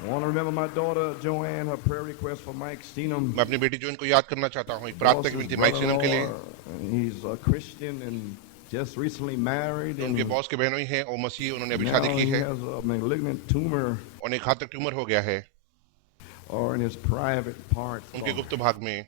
I want to remember my daughter Joanne, her prayer request for Mike Steenham. मैं अपनी बेटी zone को याद करना चाहता हूँ, एक प्रार्थना की Boss's विनती माइक सीनम के लिए। brother-in-law, he's a Christian and just recently married, उनके and बॉस के बहनोई हैं और मसीह, उन्होंने अभी now शादी की he है has a malignant tumor और एक घातक ट्यूमर हो गया है or in his private parts. उनके गुप्त भाग में।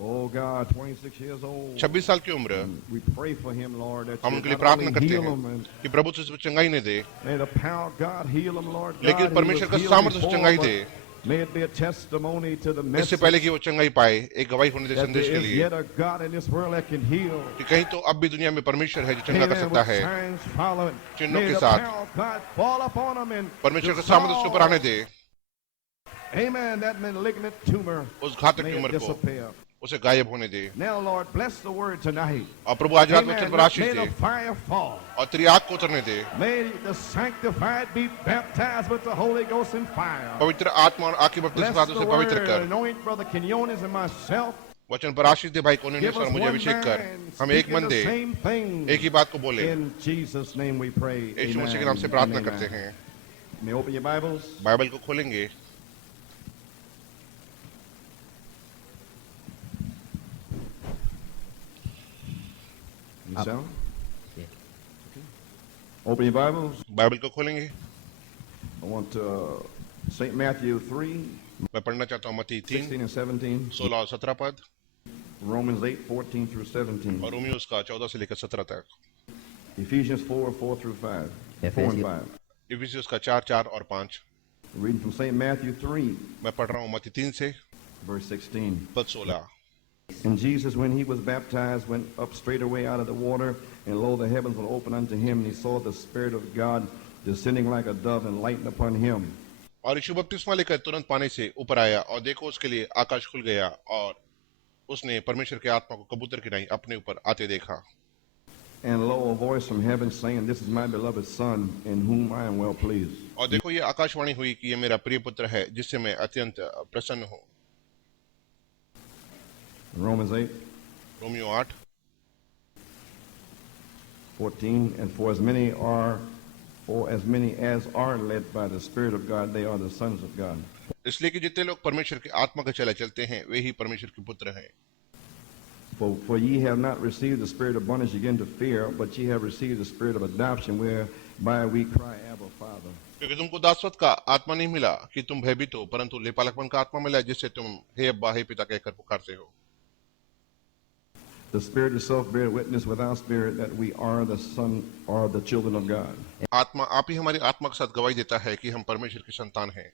Oh God, 26 years old. 26 साल की उम्र। We pray for him, Lord, that हम you उनके लिए not प्रार्थना only करते heal हैं him, and कि प्रभु तुझे चंगाई ने दे, may the power of God heal him, Lord God. लेकिन He परमेश्वर was का healed सामर्थ्य उसे before, चंगाई but they, may it be a testimony to the इससे message पहले कि वो चंगाई पाए, एक गवाही होने दे that संदेश there के is लिए yet a God in this world that can heal. कि कहीं तो अब भी दुनिया में परमेश्वर है जो चंगा कर Amen. सकता With है। signs following. चिन्हों May के the साथ power of God fall upon him and परमेश्वर का सामर्थ्य उसके ऊपर आने दे, amen, that malignant tumor उस घातक may it ट्यूमर को disappear. उसे गायब होने दे। Now, Lord, bless the word tonight. और प्रभु आज रात वचन Amen. पर May Ashish they the fire fall. और तेरी आग को उतरने दे। May the sanctified be baptized with the Holy Ghost and fire. पवित्र आत्मा और आग की बपतिस्मा के Bless साथ the उसे word. पवित्र कर। Anoint Brother Quinones and myself. वचन पर आशीष दे भाई कोनिनियस Give और us मुझे one अभिषेक कर। mind, हम एक speaking मन the दे, same thing. एक ही बात को बोले। In Jesus' name we pray. यीशु मसीह के Amen. नाम से प्रार्थना Amen. करते हैं। May open your Bibles. Bible को खोलेंगे। You sound? Yeah. Open your Bibles. Bible को खोलेंगे। I want St. Matthew 3, मैं पढ़ना चाहता हूँ मत्ती 3, 16 and 17, 16 और 17 पद Romans 8, 14 through 17, और रोमियो उसका 14 से लेकर 17 तक, Ephesians 4, 4 through 5, 4 and Ephesians. 5. इफिसियुस का 4, 4 और 5। Reading from St. Matthew 3, मैं पढ़ रहा हूँ मत्ती 3 से verse 16. पद 16। And Jesus, when he was baptized, went up straightway out of the water, and lo, the heavens were opened unto him, and he saw the Spirit of God descending like a dove and lighting upon him. और यीशु बपतिस्मा लेकर तुरंत पानी से ऊपर आया और देखो उसके लिए आकाश खुल गया और उसने परमेश्वर के आत्मा को कबूतर की नाई अपने ऊपर आते देखा। And lo, a voice from heaven saying, This is my beloved Son, in whom I am well pleased. और देखो ये आकाशवाणी हुई कि ये मेरा प्रिय पुत्र है जिससे मैं अत्यंत प्रसन्न हूँ। Romans 8, Romeo 8, 14. And for as many as are led by the Spirit of God, they are the sons of God. इसलिए कि जितने लोग परमेश्वर के आत्मा के चले चलते हैं वे ही परमेश्वर के पुत्र हैं। For ye have not received the spirit of bondage again to fear, but ye have received the spirit of adoption, whereby we cry, Abba, Father. क्योंकि तुमको दासवत का आत्मा नहीं मिला कि तुम भयभीत हो, परंतु लेपालकपन का आत्मा मिला जिससे तुम हे अब्बा हे पिता कहकर पुकारते हो। The Spirit itself bear witness with our spirit that we are the son or the children of God. आत्मा आप ही हमारी आत्मा के साथ गवाही देता है कि हम परमेश्वर की संतान हैं।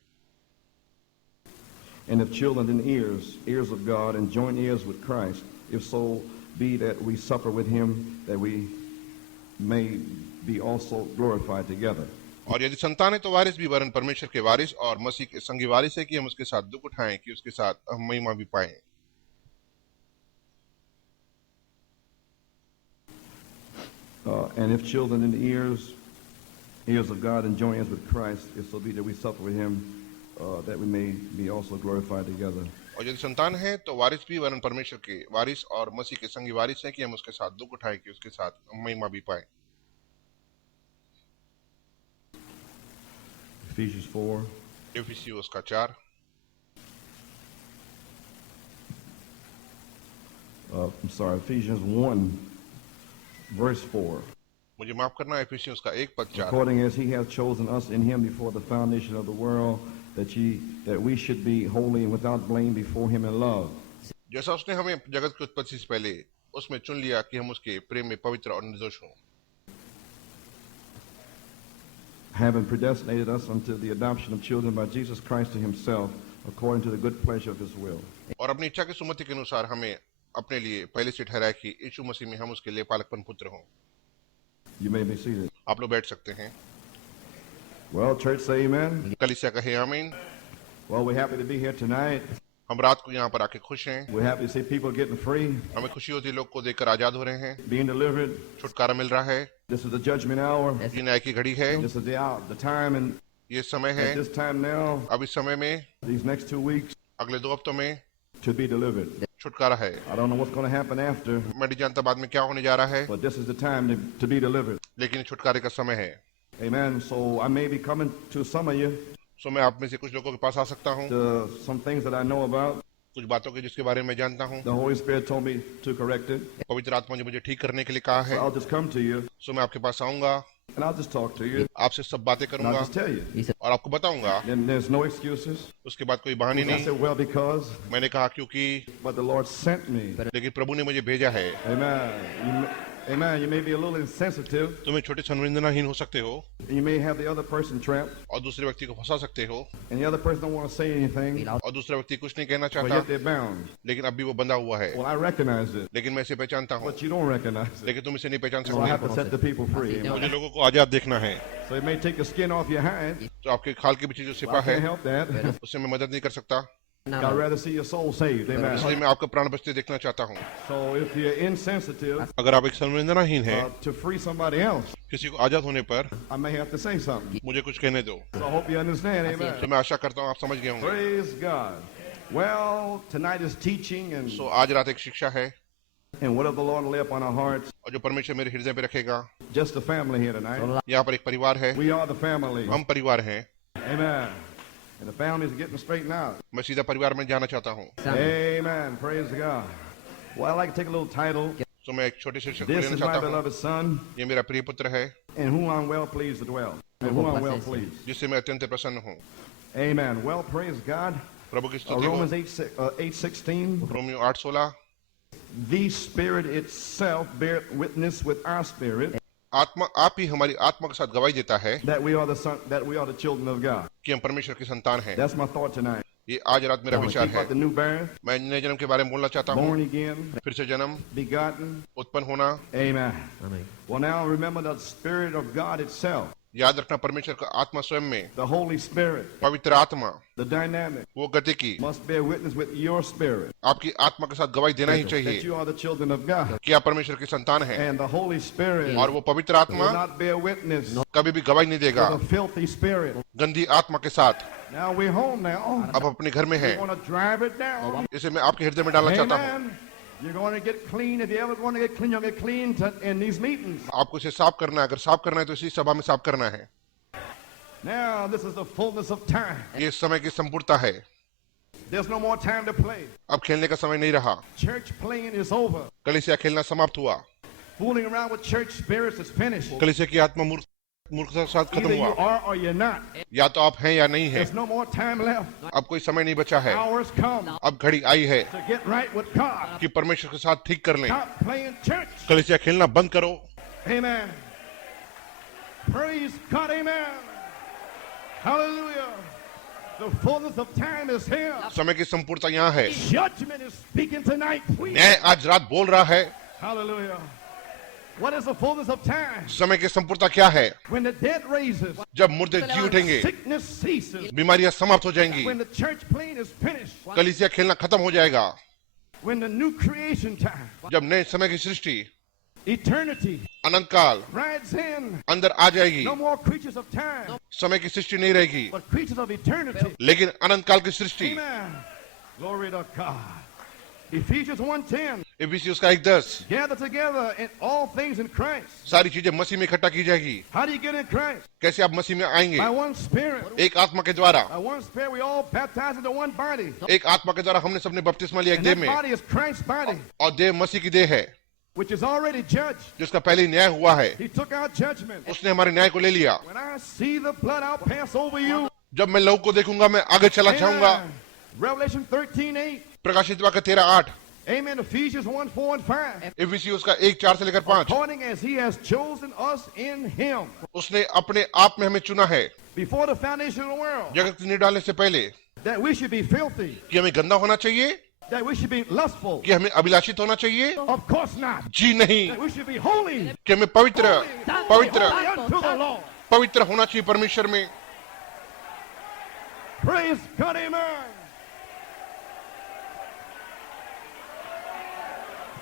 And if children, then heirs of God, and joint heirs with Christ, if so be that we suffer with him, that we may be also glorified together. और यदि संतान है तो वारिस भी, वरन परमेश्वर के वारिस और मसीह के संगी वारिस है कि हम उसके साथ दुख उठाएं कि उसके साथ हम महिमा भी पाएं। And if children, then heirs of God, and joint heirs with Christ, if so be that we suffer with him, that we may be also glorified together. और यदि संतान है तो वारिस भी, वरन परमेश्वर के वारिस और मसीह के संगी वारिस है कि हम उसके साथ दुख उठाएं कि उसके साथ हम महिमा भी पाएं। Ephesians 4, इफिसियुस का 4, Ephesians 1, verse 4. मुझे माफ करना, इफिसियुस का 1 पद 4। According as he hath chosen us in him before the foundation of the world, that we should be holy and without blame before him in love. जैसा उसने हमें जगत की उत्पत्ति से पहले उसमें चुन लिया कि हम उसके प्रेम में पवित्र और निर्दोष हों। Having predestinated us unto the adoption of children by Jesus Christ to himself, according to the good pleasure of his will. और अपनी इच्छा की सुमति के अनुसार हमें अपने लिए पहले से ठहराया कि यीशु मसीह में हम उसके लिए पालकपन पुत्र हों। You may be seated. आप लोग बैठ सकते हैं। Well, church, say amen. कलीसिया कहे आमीन। Well, we're happy to be here tonight. हम रात को यहाँ पर आके खुश हैं। We're happy to see people getting free, हमें खुशी होती है लोग को देखकर आजाद हो रहे हैं, being delivered. छुटकारा मिल रहा है। This is the judgment hour. ये न्याय की घड़ी है, This is the hour, the time, and ये समय है। at this time now, अब इस समय में these next 2 weeks, अगले 2 हफ्तों में to be delivered. छुटकारा है। I don't know what's going to happen after, मैं नहीं जानता बाद में क्या होने जा रहा है, but this is the time to be delivered. लेकिन छुटकारे का समय है। Amen. So I may be coming to some of you, सो मैं आप में से कुछ लोगों के पास आ सकता हूँ, some things that I know about. कुछ बातों के जिसके बारे में जानता हूँ। The Holy Spirit told me to correct it. पवित्र आत्मा ने मुझे ठीक करने के लिए कहा So है। I'll just come to you सो मैं आपके पास आऊंगा, and I'll just talk to you आपसे सब बातें and I'll करूंगा just tell you. और आपको बताऊंगा। Then there's no excuses. उसके बाद कोई बहाने I नहीं। said, well, because, मैंने कहा क्योंकि, but the Lord sent me. लेकिन प्रभु ने मुझे भेजा है। Amen. Amen. You may be a little insensitive. तुम्हें छोटे संवेदनाहीन हो सकते हो You may have the other person trapped, और दूसरे व्यक्ति को फंसा सकते हो and the other person don't want to say anything, और दूसरा व्यक्ति कुछ नहीं कहना but चाहता, yet they're bound. लेकिन अब भी वो बंधा हुआ है। Well, I recognize it, लेकिन मैं इसे पहचानता हूँ, but you don't recognize it. लेकिन तुम इसे नहीं पहचान So I have to सकते। set the people free. Amen. मुझे लोगों को आजाद देखना है। So it may take the skin off your hide. तो आपके खाल के पीछे जो But सिपा I है can't help that. उससे मैं मदद नहीं कर सकता, I'd rather see your soul saved. Amen. इसलिए मैं आपका प्राण बचते देखना चाहता हूँ। So if you're insensitive अगर आप एक संवेदनाहीन हैं, to free somebody else, किसी को आजाद होने पर I may have to say something. मुझे कुछ कहने दो। So I hope you understand. Amen. तो मैं आशा करता हूँ आप समझ गए होंगे। Praise God. Well, tonight is teaching, and सो आज रात एक शिक्षा है whatever the Lord lay upon our hearts, और जो परमेश्वर मेरे हृदय पे रखेगा। just the family here tonight. यहाँ पर एक परिवार है, We are the family. हम परिवार हैं। Amen. And the families are getting straightened out. मैं सीधा परिवार में जाना चाहता हूँ। Amen. Praise God. Well, I'd like to take a little title. तो मैं एक छोटे शीर्षक This लेना is my चाहता हूँ। beloved son, ये मेरा प्रिय पुत्र है, in whom I'm well pleased to dwell. In whom I'm well pleased. जिससे मैं अत्यंत प्रसन्न हूँ। Amen. Well, praise God. प्रभु की स्तुति हो। Romans 8:16. Romeo 8:16। The Spirit itself bear witness with our spirit आत्मा आप ही हमारी आत्मा के साथ गवाही देता है that we are the children of God. कि हम परमेश्वर की संतान हैं। That's my thought tonight. ये आज रात मेरा I want to विचार speak है। about the new birth, मैं नए जन्म के बारे में बोलना चाहता हूँ। born again, फिर से जन्म, begotten. उत्पन्न होना। Amen. Well, now remember the Spirit of God itself, याद रखना परमेश्वर का आत्मा स्वयं में, the Holy Spirit, पवित्र आत्मा, the dynamic, वो गति की must bear witness with your spirit आपकी आत्मा के साथ गवाही देना ही that चाहिए you are the children of God. कि आप परमेश्वर की संतान हैं। And the Holy Spirit और वो पवित्र will आत्मा not bear witness कभी भी गवाही नहीं देगा with a filthy spirit. गंदी आत्मा के साथ। Now we're home now. अब अपने घर में We हैं, want to drive it down. इसे मैं आपके हृदय में डालना चाहता हूँ। Amen. You're going to get clean. If you ever going to get clean, you'll get clean in these meetings. आपको इसे साफ करना है, अगर साफ करना है तो इसी सभा में साफ करना है। Now this is the fullness of time. ये समय की संपूर्णता है। There's no more time to play. अब खेलने का समय नहीं रहा। Church playing is over. कलीसिया खेलना समाप्त हुआ। Fooling around with church spirits is finished. कलीसिया की आत्मा मूर्खता के साथ खत्म Either you हुआ। are or you're not. या तो आप हैं या नहीं हैं। There's no more time left. अब कोई समय नहीं बचा है। Hours come अब घड़ी आई है to get right with God. कि परमेश्वर के साथ ठीक कर लें। Stop playing church. कलीसिया खेलना बंद करो। Amen. Praise God. Amen. Hallelujah. The fullness of time is here. समय की संपूर्णता यहाँ है। Judgment is speaking tonight. न्याय आज रात बोल रहा है। Hallelujah. What is the fullness of time? समय की संपूर्णता क्या है? When the dead raises, जब मुर्दे जी उठेंगे, sickness ceases, बीमारियां समाप्त हो जाएंगी, when the church playing is finished, कलीसिया खेलना खत्म हो जाएगा, when the new creation time, जब नए समय की सृष्टि eternity अनंत काल rides in. अंदर आ जाएगी। No more creatures of time, समय की सृष्टि नहीं रहेगी, but creatures of eternity. लेकिन अनंत काल की सृष्टि। Amen. Glory to God. Ephesians 1:10. इफिसियुस का 1:10 Gather together in all things in Christ. सारी चीजें मसीह में इकट्ठा की जाएगी। How do you get in Christ? कैसे आप मसीह में आएंगे? By one Spirit. एक आत्मा के द्वारा। By one Spirit, we all baptized into one body. एक आत्मा के द्वारा हमने सबने बपतिस्मा लिया एक And देह that में, body is Christ's body, और देह मसीह की देह है, which is already judged. जिसका पहले ही न्याय हुआ है। He took our judgment. उसने हमारे न्याय को ले लिया। When I see the blood, I'll pass over you. जब मैं लहू को देखूंगा मैं आगे चला जाऊंगा। Amen. Revelation 13:8. प्रकाशित वाक्य 13:8। Amen. Ephesians 1:4 and 5. इफिसियुस का 1:4 से लेकर 5। According as he has chosen us in him उसने अपने आप में हमें चुना है before the foundation of the world, जगत नहीं डालने से पहले that we should be filthy, कि हमें गंदा होना चाहिए, that we should be lustful. कि हमें अभिलाषित होना चाहिए, Of course not. जी नहीं, That we should be holy. कि हमें पवित्र Holy पवित्र unto the Lord. पवित्र होना चाहिए परमेश्वर में। Praise God. Amen.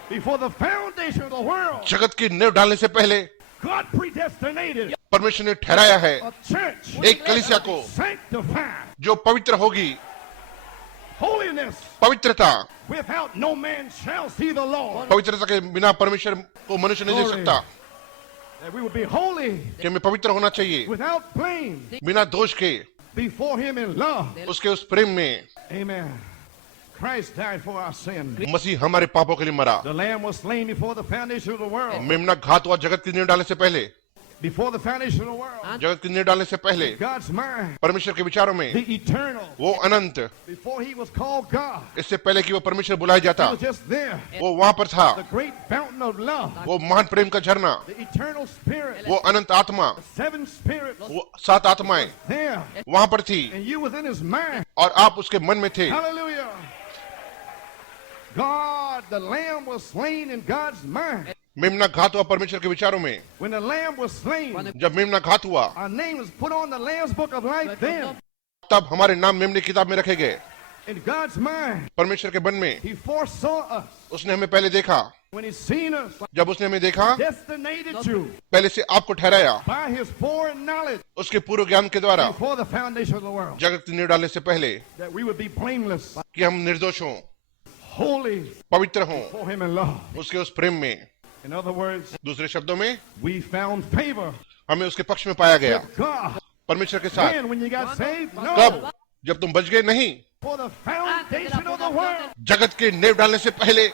Before the foundation of the world, जगत की नींव डालने से पहले God predestinated परमेश्वर ने ठहराया है a church एक कलीसिया को sanctified, जो पवित्र होगी। holiness, पवित्रता, without no man shall see the Lord. पवित्रता के बिना परमेश्वर को मनुष्य नहीं देख सकता। That we would be holy, कि हमें पवित्र होना चाहिए, without blame, बिना दोष के, before him in love. उसके उस प्रेम में Amen. Christ died for our sin. मसीह हमारे पापों के लिए मरा। The lamb was slain before the foundation of the world. मेमना घात हुआ जगत की नींव डालने से पहले, Before the foundation of the world. जगत की नींव डालने से पहले God's mind, परमेश्वर के विचारों में the eternal, वो अनंत, before he was called God, इससे पहले कि वो परमेश्वर बुलाया he जाता, was just there. वो वहां पर था। The great fountain of love, वो महान प्रेम का झरना, the eternal spirit, वो अनंत आत्मा, seven spirits वो 7 आत्माएं there, वहां पर थी and you within his mind. और आप उसके मन में थे। Hallelujah. God, the lamb was slain in God's mind. मेमना घात हुआ परमेश्वर के विचारों में। When the lamb was slain, जब मेमना घात हुआ, our name was put on the Lamb's book of life then. तब हमारे नाम मेमने की किताब में रखे गए। In God's mind, परमेश्वर के मन में he foresaw us. उसने हमें पहले देखा। When he seen us, जब उसने हमें देखा, destinated you पहले से आपको ठहराया by his foreknowledge उसके पूर्व ज्ञान के द्वारा, before the foundation of the world, जगत की नींव डालने से पहले, that we would be blameless, कि हम निर्दोष हों, holy पवित्र हों for him in love. उसके उस प्रेम में। In other words, दूसरे शब्दों में, we found favor हमें उसके पक्ष में पाया गया। with God. परमेश्वर के साथ। When you got saved? No. कब? जब तुम बच गए? नहीं, For the foundation of the world. जगत के नींव डालने से पहले,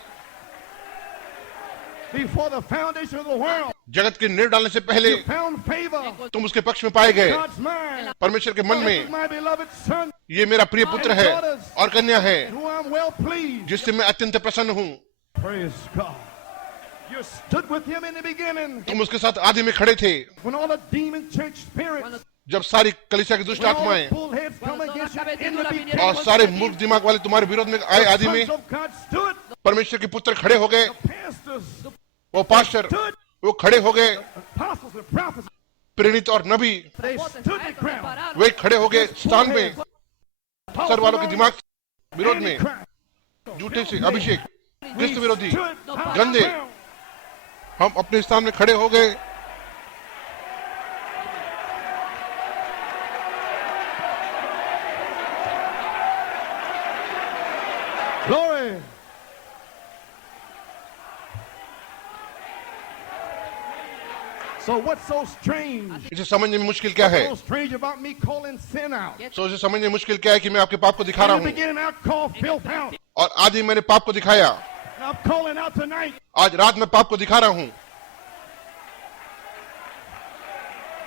Before the foundation of the world. जगत के नींव डालने से पहले You found favor. तुम उसके पक्ष में पाए गए। God's mind. परमेश्वर के मन This is में, my beloved son, ये मेरा प्रिय पुत्र है और कन्या है, who I'm well pleased. जिससे मैं अत्यंत प्रसन्न हूँ। Praise God. You stood with him in the beginning. तुम उसके साथ आदि में खड़े थे, When all the demon church spirits, जब सारी कलीसिया की दुष्ट when all the आत्माएं bullheads come against you in the beginning, और सारे मूर्ख दिमाग वाले तुम्हारे विरोध में आए आदि the में, sons of God stood, परमेश्वर के पुत्र खड़े हो गए। the pastors, वो पास्टर, stood, वो खड़े हो गए। apostles and prophets, प्रेरित और नबी, they stood their ground. वे खड़े हो गए स्थान में। सर वालों के दिमाग विरोध में, Antichrist. झूठे से अभिषेक, We क्रिस्त विरोधी, stood our गंदे, ground. हम अपने स्थान में खड़े हो गए। Glory. So what's so strange? इसे समझने में मुश्किल क्या है? So strange about me calling sin out. तो इसे समझने में मुश्किल क्या है कि मैं आपके पाप को दिखा In रहा the हूँ beginning, I called filth out. और आदि मैंने पाप को दिखाया। And I'm calling out tonight. आज रात में पाप को दिखा रहा हूँ।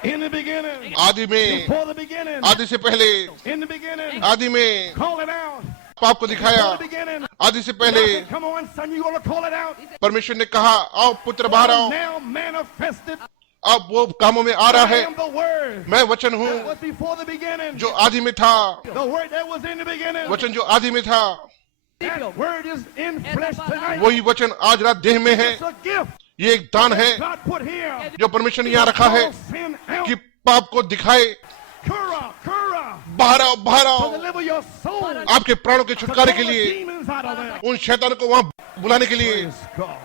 In the beginning. आदि में, Before the beginning. आदि से पहले, In the beginning. आदि में Call it out. पाप को दिखाया। Before the beginning. आदि से God पहले said, come on, son, you gonna call it out. परमेश्वर ने कहा, आओ पुत्र बाहर आओ। Now manifested. अब वो कामों में आ रहा I है। am the word. मैं वचन That हूँ was before the beginning. जो आदि में था, The word that was in the beginning. वचन जो आदि में था, That word is in flesh tonight. वही वचन आज रात देह में है। It's a gift ये एक दान है God put here. जो परमेश्वर ने यहाँ रखा है Call sin out. कि पाप को दिखाए। Kura, kura. बाहर आओ, बाहर To आओ, deliver your soul. आपके प्राणों के To छुटकारे call के the लिए, demons out of them. उन शैतानों को वहां बुलाने के लिए। Praise God.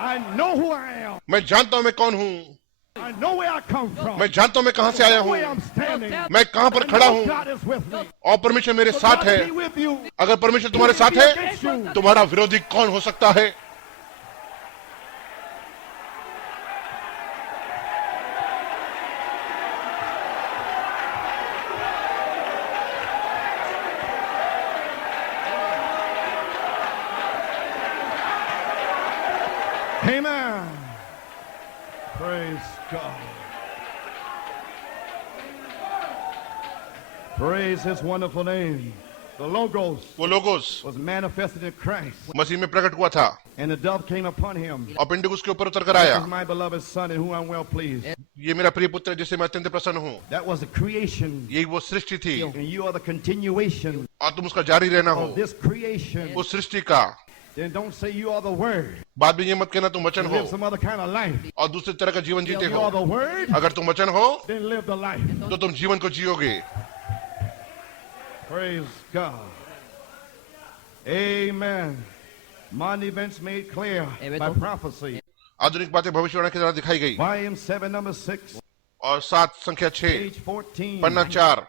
I know who I am. मैं जानता हूं मैं कौन हूं, I know where I come from. मैं जानता हूं मैं कहां से आया I know where हूं, I'm standing. मैं कहां पर I खड़ा know हूं God is with me. और परमेश्वर मेरे So साथ God है। be with you. अगर परमेश्वर तुम्हारे साथ है, तुम्हारा विरोधी कौन हो सकता है? Amen. Praise God. Praise his wonderful name. The Logos वो logos was manifested in Christ, मसीह में प्रकट हुआ था and the dove came upon him. और पिंड उसके ऊपर उतर कर This आया। is my beloved son in whom I'm well pleased. ये मेरा प्रिय पुत्र है जिससे मैं अत्यंत प्रसन्न हूँ। That was the creation, यही वो सृष्टि थी and you are the continuation और तुम उसका जारी रहना हो of this creation. उस सृष्टि का। Then don't say you are the word. बाद में ये मत कहना तुम वचन हो Live some other kind of life. और दूसरे तरह का जीवन जीते If you हो। are the word, अगर तुम वचन हो then live the life. तो तुम जीवन को जियोगे। Praise God. Amen. Modern events made clear by prophecy. आधुनिक बातें भविष्यवाणी के द्वारा दिखाई गई। Volume 7, number 6, और 7 संख्या 6 page 14. Panna 4।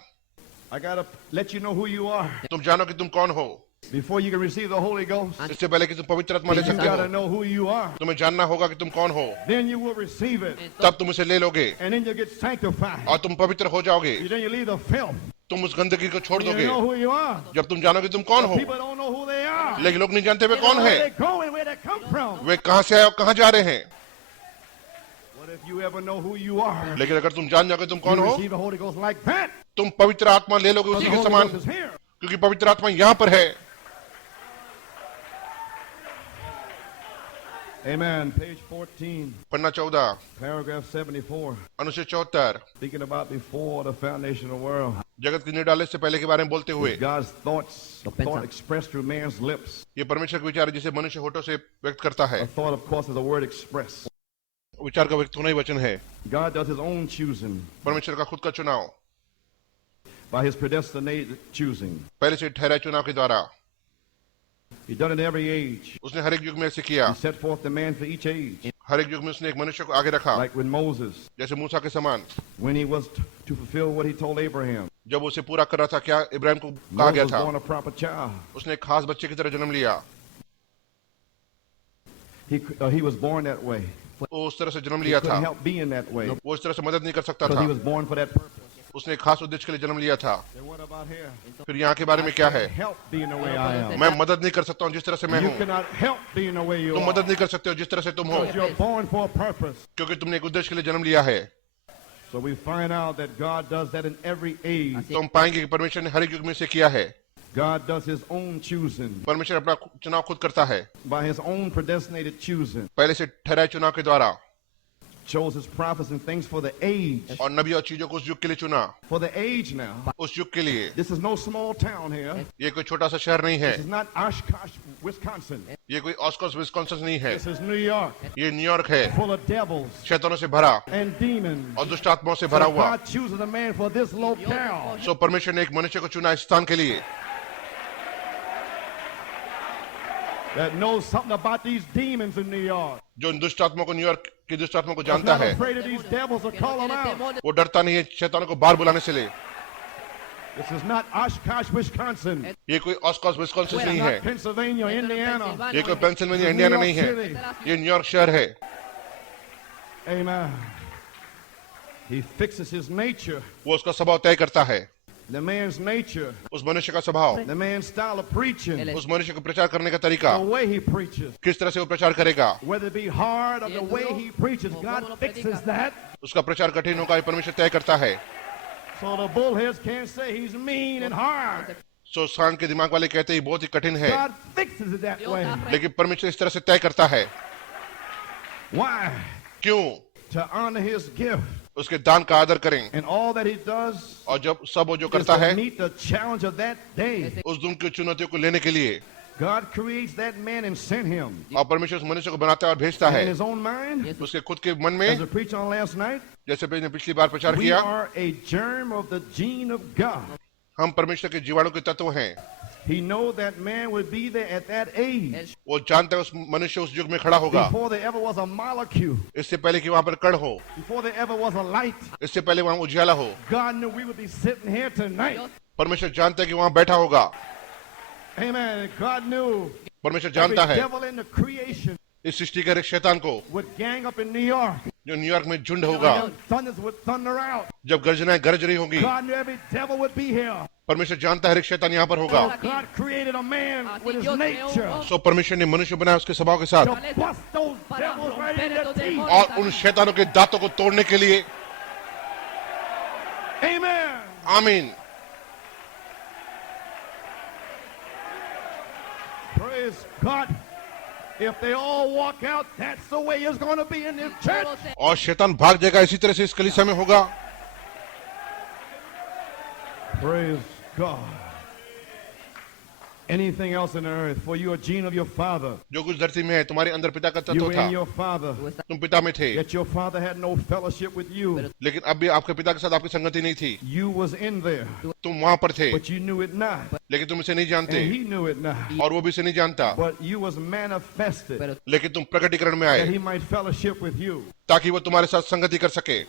I gotta let you know who you are. तुम जानो कि तुम कौन हो। Before you can receive the Holy Ghost, इससे पहले कि तुम पवित्र आत्मा ले you सकते got to हो, know who you are. तुम्हें जानना होगा कि तुम कौन हो, Then you will receive it. तब तुम इसे ले लोगे And then you get sanctified. और तुम पवित्र हो जाओगे। Then you leave the filth. तुम उस गंदगी को छोड़ You दोगे know who you are. जब तुम जानोगे तुम कौन हो। People don't know who they are. लेकिन लोग नहीं जानते वे कौन Where है, they going, where they come from. वे कहाँ से आए और कहाँ जा रहे हैं। What if you ever know who you are? लेकिन अगर तुम जान जाओगे तुम कौन You हो, receive the Holy Ghost like that. तुम पवित्र आत्मा ले लोगे Because उसी the के Holy समान, Ghost is here. क्योंकि पवित्र आत्मा यहाँ पर है। Amen. Page 14, पन्ना 14, paragraph 74. अनुच्छेद 74, Speaking about before the foundation of the world. जगत की नींव डालने से पहले के बारे में बोलते हुए, God's thoughts, a thought expressed through man's lips. ये परमेश्वर के विचार है जिसे मनुष्य होठों से व्यक्त करता है। A thought, of course, is a word expressed. विचार का व्यक्त होना ही वचन है। God does his own choosing परमेश्वर का खुद का चुनाव by his predestinated choosing. पहले से ठहराए चुनाव के द्वारा He done it in every age. उसने हर एक युग में ऐसे किया। He set forth the man for each age. हर एक युग में उसने एक मनुष्य को आगे रखा, Like with Moses, जैसे मूसा के समान। when he was to fulfill what he told Abraham. जब उसे पूरा कर रहा था क्या इब्राहिम को कहा Moses गया was था, born a proper child. उसने एक खास बच्चे की तरह जन्म लिया। He was born that way. वो उस तरह से जन्म He लिया couldn't था, help being that way वो इस तरह से मदद नहीं कर सकता because था। he was born for that purpose. उसने एक खास उद्देश्य के लिए जन्म लिया था। Then what about here? फिर यहाँ के बारे में क्या है, Help being the way I am. मैं मदद नहीं कर सकता हूँ जिस तरह से मैं You हूँ। cannot help being the way you तुम are. मदद नहीं कर सकते हो जिस तरह से तुम हो, Because you're born for a purpose. क्योंकि तुमने एक उद्देश्य के लिए जन्म लिया है। So we find out that God does that in every age. तो हम पाएंगे कि परमेश्वर ने हर एक युग में से किया है। God does his own choosing परमेश्वर अपना चुनाव खुद करता है, by his own predestinated choosing. पहले से ठहराए चुनाव के द्वारा, Chose his prophets and things for the age. और नबी और चीजों को उस युग के लिए चुना। For the age now. उस युग के लिए This is no small town here. ये कोई छोटा सा शहर नहीं है, This is not Oshkosh, Wisconsin. ये कोई ऑस्कॉस विस्कॉन्सिन नहीं है, This is New York, ये न्यूयॉर्क है, full of devils शैतानों से भरा and demons. और दुष्ट आत्माओं से So भरा हुआ। God chooses a man for this locale. सो परमेश्वर ने एक मनुष्य को चुना इस स्थान के लिए, That knows something about these demons in New York. जो इन दुष्ट आत्माओं को, न्यूयॉर्क की दुष्ट आत्माओं को He's जानता not है। afraid of these devils or call them out. वो डरता नहीं है शैतानों को बाहर बुलाने से ले। This is not Oshkosh, Wisconsin. ये कोई ऑस्कॉस विस्कॉन्सिन नहीं Not है, Pennsylvania or Indiana. ये कोई पेंसिल्वेनिया इंडियाना नहीं है, ये न्यूयॉर्क शहर है। Amen. He fixes his nature. वो उसका स्वभाव तय करता है, The man's nature. उस मनुष्य का स्वभाव, The man's style of preaching. उस मनुष्य को प्रचार करने का तरीका, The way he preaches. किस तरह से वो प्रचार करेगा। Whether it be hard or the way he preaches, God fixes that. उसका प्रचार कठिन होगा, ये परमेश्वर तय करता है। So the bullheads can't say he's mean and hard. सो सांड के दिमाग वाले कहते हैं ये बहुत ही कठिन है, God fixes it that way. लेकिन परमेश्वर इस तरह से तय करता है। Why? क्यों? To honor his gift. उसके दान का आदर करें, And all that he does और जब सब वो जो is करता है to meet the challenge of that day. उस दिन की चुनौतियों को लेने के लिए, God creates that man and sent him. और परमेश्वर उस मनुष्य को बनाता है और भेजता And है in his own mind, उसके खुद के मन as में, I preached on last night, जैसे मैंने पिछली बार प्रचार we किया, are a germ of the gene of God. हम परमेश्वर के जीवाणु के तत्व हैं। He knows that man would be there at that age वो जानता है उस मनुष्य उस युग में खड़ा होगा, before there ever was a molecule, इससे पहले कि वहां पर कण हो, before there ever was a light. इससे पहले वहां उजियाला हो। God knew we would be sitting here tonight. परमेश्वर जानता है कि वहां बैठा होगा, Amen. God knew परमेश्वर every जानता है devil in the creation इस सृष्टि के हर एक शैतान को, would gang up in New York. जो न्यूयॉर्क में झुंड होगा, And thunders would thunder out. जब गर्जनाएं गरज रही होगी, God knew every devil would be here. परमेश्वर जानता है हर एक शैतान यहाँ पर होगा। So God created a man with his nature सो परमेश्वर ने मनुष्य बनाया उसके स्वभाव के साथ, to bust those devils right in their teeth. और उन शैतानों के दांतों को तोड़ने के लिए। Amen. आमीन। Praise God. If they all walk out, that's the way it's going to be in this church. और शैतान भाग जाएगा, इसी तरह से इस कलीसिया में होगा। Praise God. Anything else in the earth, for you are gene of your father. जो कुछ धरती में है तुम्हारे अंदर पिता का You तत्व were था, in your father, तुम पिता में थे, yet your father had no fellowship with you. लेकिन अब भी आपके पिता के साथ आपकी संगति नहीं थी। You was in there, तुम वहां पर थे, but you knew it not, लेकिन तुम इसे नहीं and जानते, he knew it not. और वो भी इसे नहीं जानता, But you was manifested लेकिन तुम प्रकटीकरण में that आए he might fellowship with you. ताकि वो तुम्हारे साथ संगति कर सके।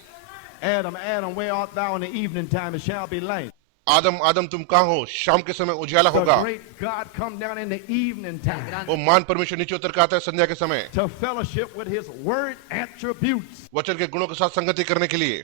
Adam, Adam, where art thou in the evening time? It shall be light. आदम आदम तुम कहाँ हो? शाम के समय उजाला The होगा। great God come down in the evening time वो महान परमेश्वर नीचे उतर के आता है संध्या के समय, to fellowship with his word attributes. वचन के गुणों के साथ संगति करने के लिए।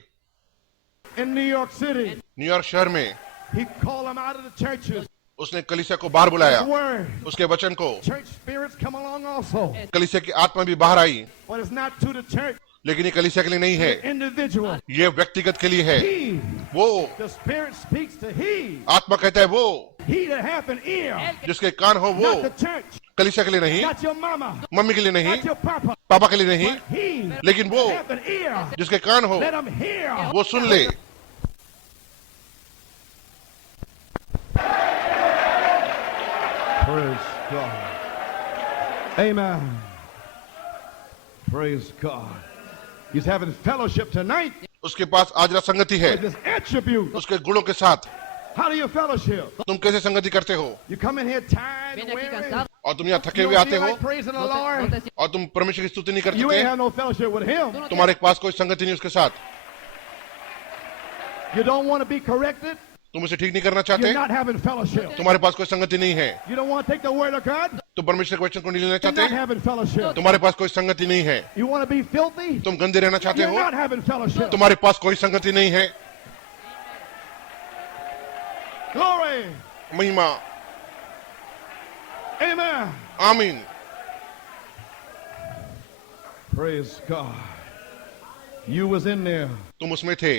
In New York City, New York शहर में he called them out of the churches. उसने कलीसिया को बाहर बुलाया, His word. उसके वचन को। Church spirits come along also. कलीसिया की आत्मा भी बाहर आई, But it's not to the church, लेकिन ये कलीसिया के लिए नहीं है, individual. ये व्यक्तिगत के लिए है। He, वो the spirit speaks to he. आत्मा कहता है वो He that hath an ear. जिसके कान हो वो, Not the church. कलीसिया के लिए नहीं, Not your mama. मम्मी के लिए नहीं, Not your papa. पापा के लिए नहीं, But he लेकिन वो that hath an ear. जिसके कान हो Let him hear. वो सुन ले। Praise God. Amen. Praise God. He's having fellowship tonight उसके पास आज रात संगति है, with his attribute. उसके गुणों के साथ। How do you fellowship? तुम कैसे संगति करते हो? You come in here tired and Viene aquí weary. cansado. और तुम यहाँ थके You हुए don't आते feel हो like praising the No Lord. te- और तुम परमेश्वर की स्तुति नहीं कर You ain't सकते, have no fellowship with him. तुम्हारे पास कोई संगति नहीं उसके साथ, You don't want to be corrected. तुम उसे ठीक नहीं करना You're चाहते, not having fellowship. तुम्हारे पास कोई संगति नहीं है, You don't want to take the word of God. तुम परमेश्वर के वचन को नहीं लेना You're not चाहते, having fellowship. तुम्हारे पास कोई संगति नहीं है, You want to be filthy. तुम गंदे रहना चाहते You're हो, not having fellowship. तुम्हारे पास कोई संगति नहीं है। Glory. महिमा, Amen. आमीन। Praise God. You was in there, तुम उसमें थे,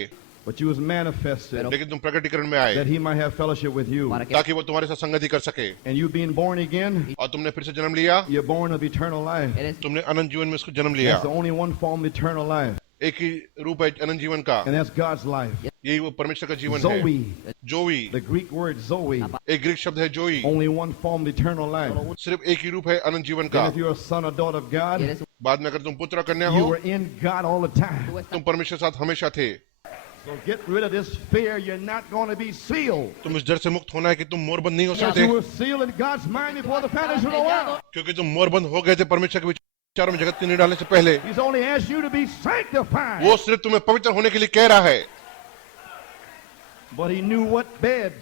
but you was manifested लेकिन तुम प्रकटीकरण में that आए he might have fellowship with you. Para que ताकि वो तुम्हारे साथ संगति कर सके। And you being born again, और तुमने फिर से जन्म लिया, you're born of eternal life. eres तुमने अनंत जीवन में उसको जन्म लिया। That's the only one form of eternal life, एक ही रूप है अनंत जीवन का, and that's God's life. यही वो परमेश्वर का जीवन है। Zoe, जोई, the Greek word Zoe, एक ग्रीक शब्द है जोई, only one form of eternal life. सिर्फ एक ही रूप है अनंत जीवन का। And if you're a son or daughter of God, eres बाद में अगर तुम पुत्र और कन्या you हो, were in God all the time. tú estás तुम परमेश्वर के साथ हमेशा थे। So get rid of this fear. You're not going to be sealed. तुम इस डर से मुक्त होना है कि तुम मोरबंद नहीं हो Because सकते, you were sealed in God's mind before the foundation of the world. क्योंकि तुम मोरबंद हो गए थे परमेश्वर के विचारों में जगत के नहीं डालने से पहले। He's only asked you to be sanctified. वो सिर्फ तुम्हें पवित्र होने के लिए कह रहा है, But he knew what bed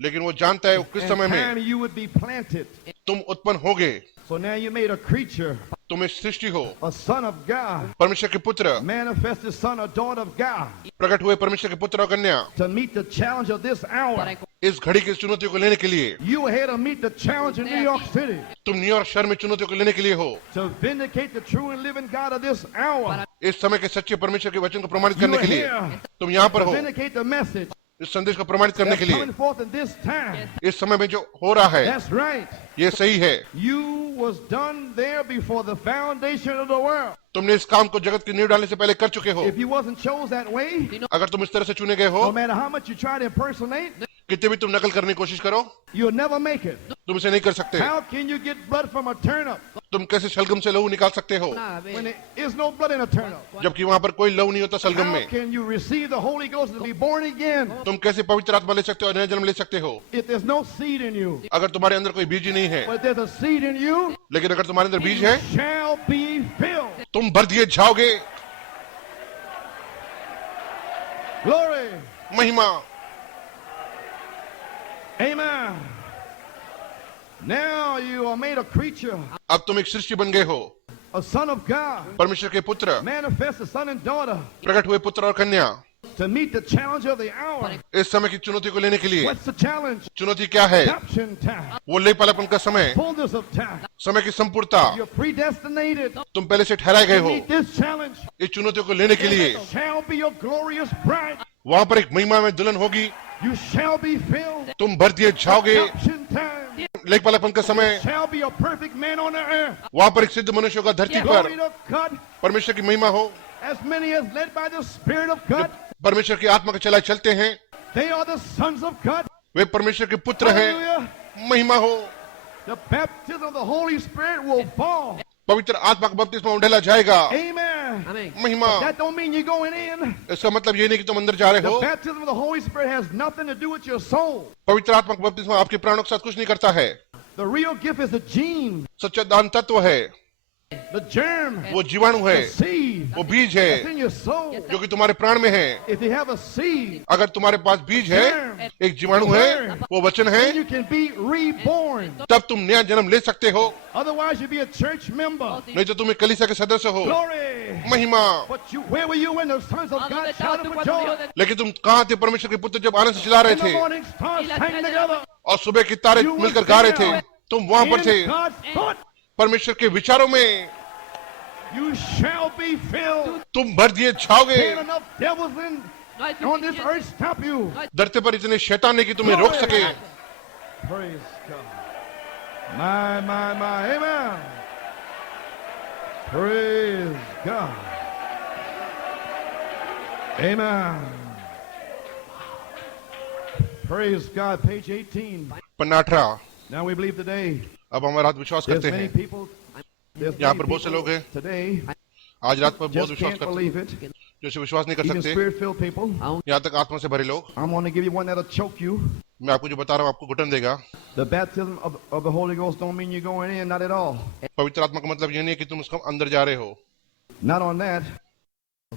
लेकिन वो जानता है वो किस and समय में time you would be planted. तुम उत्पन्न होगे। So now you made a creature, तुम एक सृष्टि हो, a son of God, परमेश्वर के पुत्र, manifested son or daughter of God, प्रकट हुए परमेश्वर के पुत्र और कन्या। to meet the challenge of this hour. para इस घड़ी की चुनौतियों को लेने के लिए You had to meet the challenge in New York City तुम न्यूयॉर्क शहर में चुनौतियों को लेने के लिए हो, to vindicate the true and living God of this hour. इस समय के सच्चे परमेश्वर के वचन को प्रमाणित You करने are के लिए here तुम यहाँ पर to हो, vindicate the message इस संदेश को प्रमाणित करने that's के लिए। coming forth in this time. इस समय में जो हो रहा है That's right. ये सही है। You was done there before the foundation of the world. तुमने इस काम को जगत की नींव डालने से पहले कर चुके हो। If you wasn't chose that way, अगर तुम इस तरह से चुने गए हो, no matter how much you try to impersonate, कितने भी तुम नकल करने की कोशिश करो, you'll never make it. तुम इसे नहीं कर सकते। How can you get blood from a turnip तुम कैसे शलगम से लहू निकाल सकते हो, una vez when there is no blood in a turnip? जबकि वहां पर कोई लहू नहीं होता शलगम How में। can you receive the Holy Ghost and be born again तुम कैसे पवित्र आत्मा ले सकते हो और नया जन्म ले सकते हो, if there's no seed in you? अगर तुम्हारे अंदर कोई बीज ही नहीं है। But if there's a seed in you, लेकिन अगर तुम्हारे अंदर बीज है, shall be filled. तुम भर दिए जाओगे। Glory. महिमा, Amen. Now you are made a creature, अब तुम एक सृष्टि बन गए हो, a son of God, परमेश्वर के पुत्र, manifest a son and daughter प्रकट हुए पुत्र और कन्या। to meet the challenge of the hour. इस समय की चुनौती को लेने के लिए What's the challenge? चुनौती क्या है? Adoption time, वो लेपालापन का समय, fullness of time. समय की संपूर्णता। You're predestinated तुम पहले से ठहराए गए to हो meet this challenge. इस चुनौतियों को लेने के लिए। Shall be your glorious bride. वहां पर एक महिमा में दुल्हन होगी, You shall be filled. तुम भर दिए जाओगे। Adoption time. लेपालापन का समय, Shall be a perfect man on the earth. वहां पर एक सिद्ध मनुष्य होगा धरती पर। Glory to God. परमेश्वर की महिमा हो, As many as led by the Spirit of God, परमेश्वर की आत्मा के चलाए चलते हैं, they are the sons of God. वे परमेश्वर के पुत्र हैं। Hallelujah. महिमा हो, The baptism of the Holy Spirit will fall. पवित्र आत्मा का बपतिस्मा उंडेला जाएगा। Amen. amén महिमा, That don't mean you're going in. इसका मतलब ये नहीं कि तुम अंदर जा रहे The हो। baptism of the Holy Spirit has nothing to do with your soul. पवित्र आत्मा का बपतिस्मा आपके प्राणों के साथ कुछ नहीं करता है। The real gift is a gene. सच्चा दान तत्व है। The germ, वो जीवाणु है, the seed वो बीज that's है in your soul. जो कि तुम्हारे प्राण में है। If you have a seed, अगर तुम्हारे पास बीज है, एक जीवाणु है, वो वचन है, then you can be reborn. तब तुम नया जन्म ले सकते हो। Otherwise, you'll be a church member. नहीं तो तुम्हें कलीसिया के सदस्य हो। Glory. महिमा। But where were you when the sons of God shouted for joy? लेकिन तुम कहाँ थे परमेश्वर के पुत्र जब आनंद से चिल्ला रहे In the थे morning stars sang together. और सुबह की तारे मिलकर गा रहे थे? तुम वहां पर थे, In God's thought, परमेश्वर के विचारों में। you shall be filled. तुम भर दिए छाओगे। Can't enough devils on this earth stop you. धरती पर इतने शैतान नहीं कि तुम्हें रोक सके। Praise God. My, amen. Praise God. Amen. Praise God. Page 18. Panna 18। Now we believe today अब हम रात विश्वास there's करते many हैं। people, यहाँ पर बहुत से लोग हैं today आज रात पर बहुत just विश्वास can't करते believe हैं, it. जो इसे विश्वास नहीं कर Even सकते। spirit-filled people. यहाँ तक आत्मा से भरे लोग। I'm going to give you one that'll choke you. मैं आपको जो बता रहा हूँ आपको घुटन देगा। The baptism of the Holy Ghost don't mean you're going in, not at all. पवित्र आत्मा का मतलब ये नहीं है कि तुम उसका अंदर जा रहे हो। Not on that.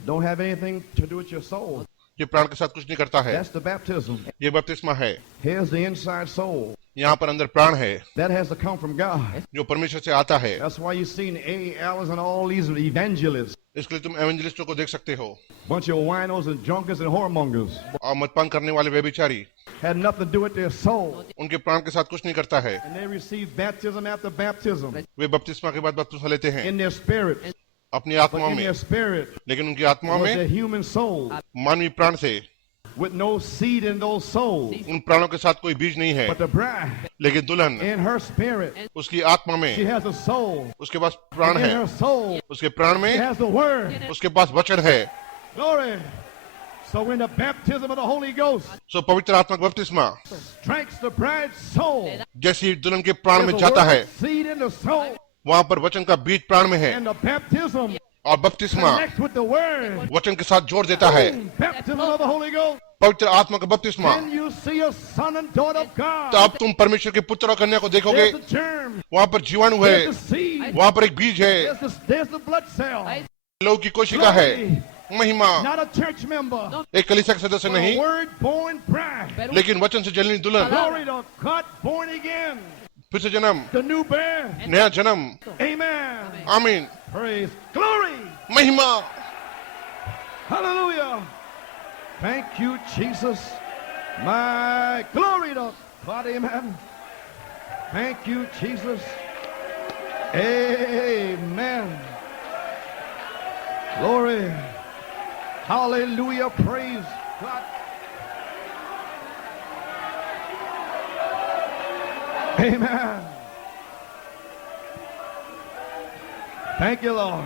Don't have anything to do with your soul. ये प्राण के साथ कुछ नहीं करता है। That's the baptism. ये बपतिस्मा है। Here's the inside soul. यहाँ पर अंदर प्राण है That has to come from God. जो परमेश्वर से आता है। That's why you've seen A. Alice and all these evangelists. इसके लिए तुम एवेंजलिस्टों को देख सकते हो। Bunch of winos and drunkards and whoremongers. और मदपान करने वाले व्यभिचारी, Had nothing to do with their soul. उनके प्राण के साथ कुछ नहीं करता है। And they receive baptism after baptism वे बपतिस्मा के बाद बपतिस्मा लेते हैं in their spirit. अपनी But आत्मा in में, their spirit लेकिन उनकी आत्मा was में their human soul मानवीय प्राण थे। with no seed in those souls. उन प्राणों के साथ कोई बीज नहीं है, But the bride, लेकिन दुल्हन in her spirit, उसकी आत्मा she में, has a soul. उसके पास प्राण In है, her soul, उसके प्राण she में has the word. उसके पास वचन है। Glory. So when the baptism of the Holy Ghost सो पवित्र आत्मा का बपतिस्मा strikes the bride's soul, जैसे ही दुल्हन के प्राण में there's a जाता word है, of seed in the soul, वहां पर वचन का बीज प्राण में है and the baptism और बपतिस्मा connects with the word. वचन के साथ जोड़ देता है। Boom, baptism of the Holy Ghost. पवित्र आत्मा का बपतिस्मा। Then you see a son and daughter of God. तो अब तुम परमेश्वर के पुत्र और कन्या को देखोगे। There's the germ. वहां पर जीवाणु है, There's the seed. वहां पर एक बीज है, There's the blood cell. लोह की कोशिका है। महिमा। Not a church member. एक कलीसिया के सदस्य But a नहीं, word-born bride. लेकिन वचन से जलनी दुल्हन। Glory to God, born again. फिर से जन्म, The new birth. नया जन्म। Amen. आमीन। Praise. Glory. महिमा। Hallelujah. Thank you, Jesus. My glory to God. Amen. Thank you, Jesus. Amen. Glory. Hallelujah. Praise God. Amen. Thank you, Lord.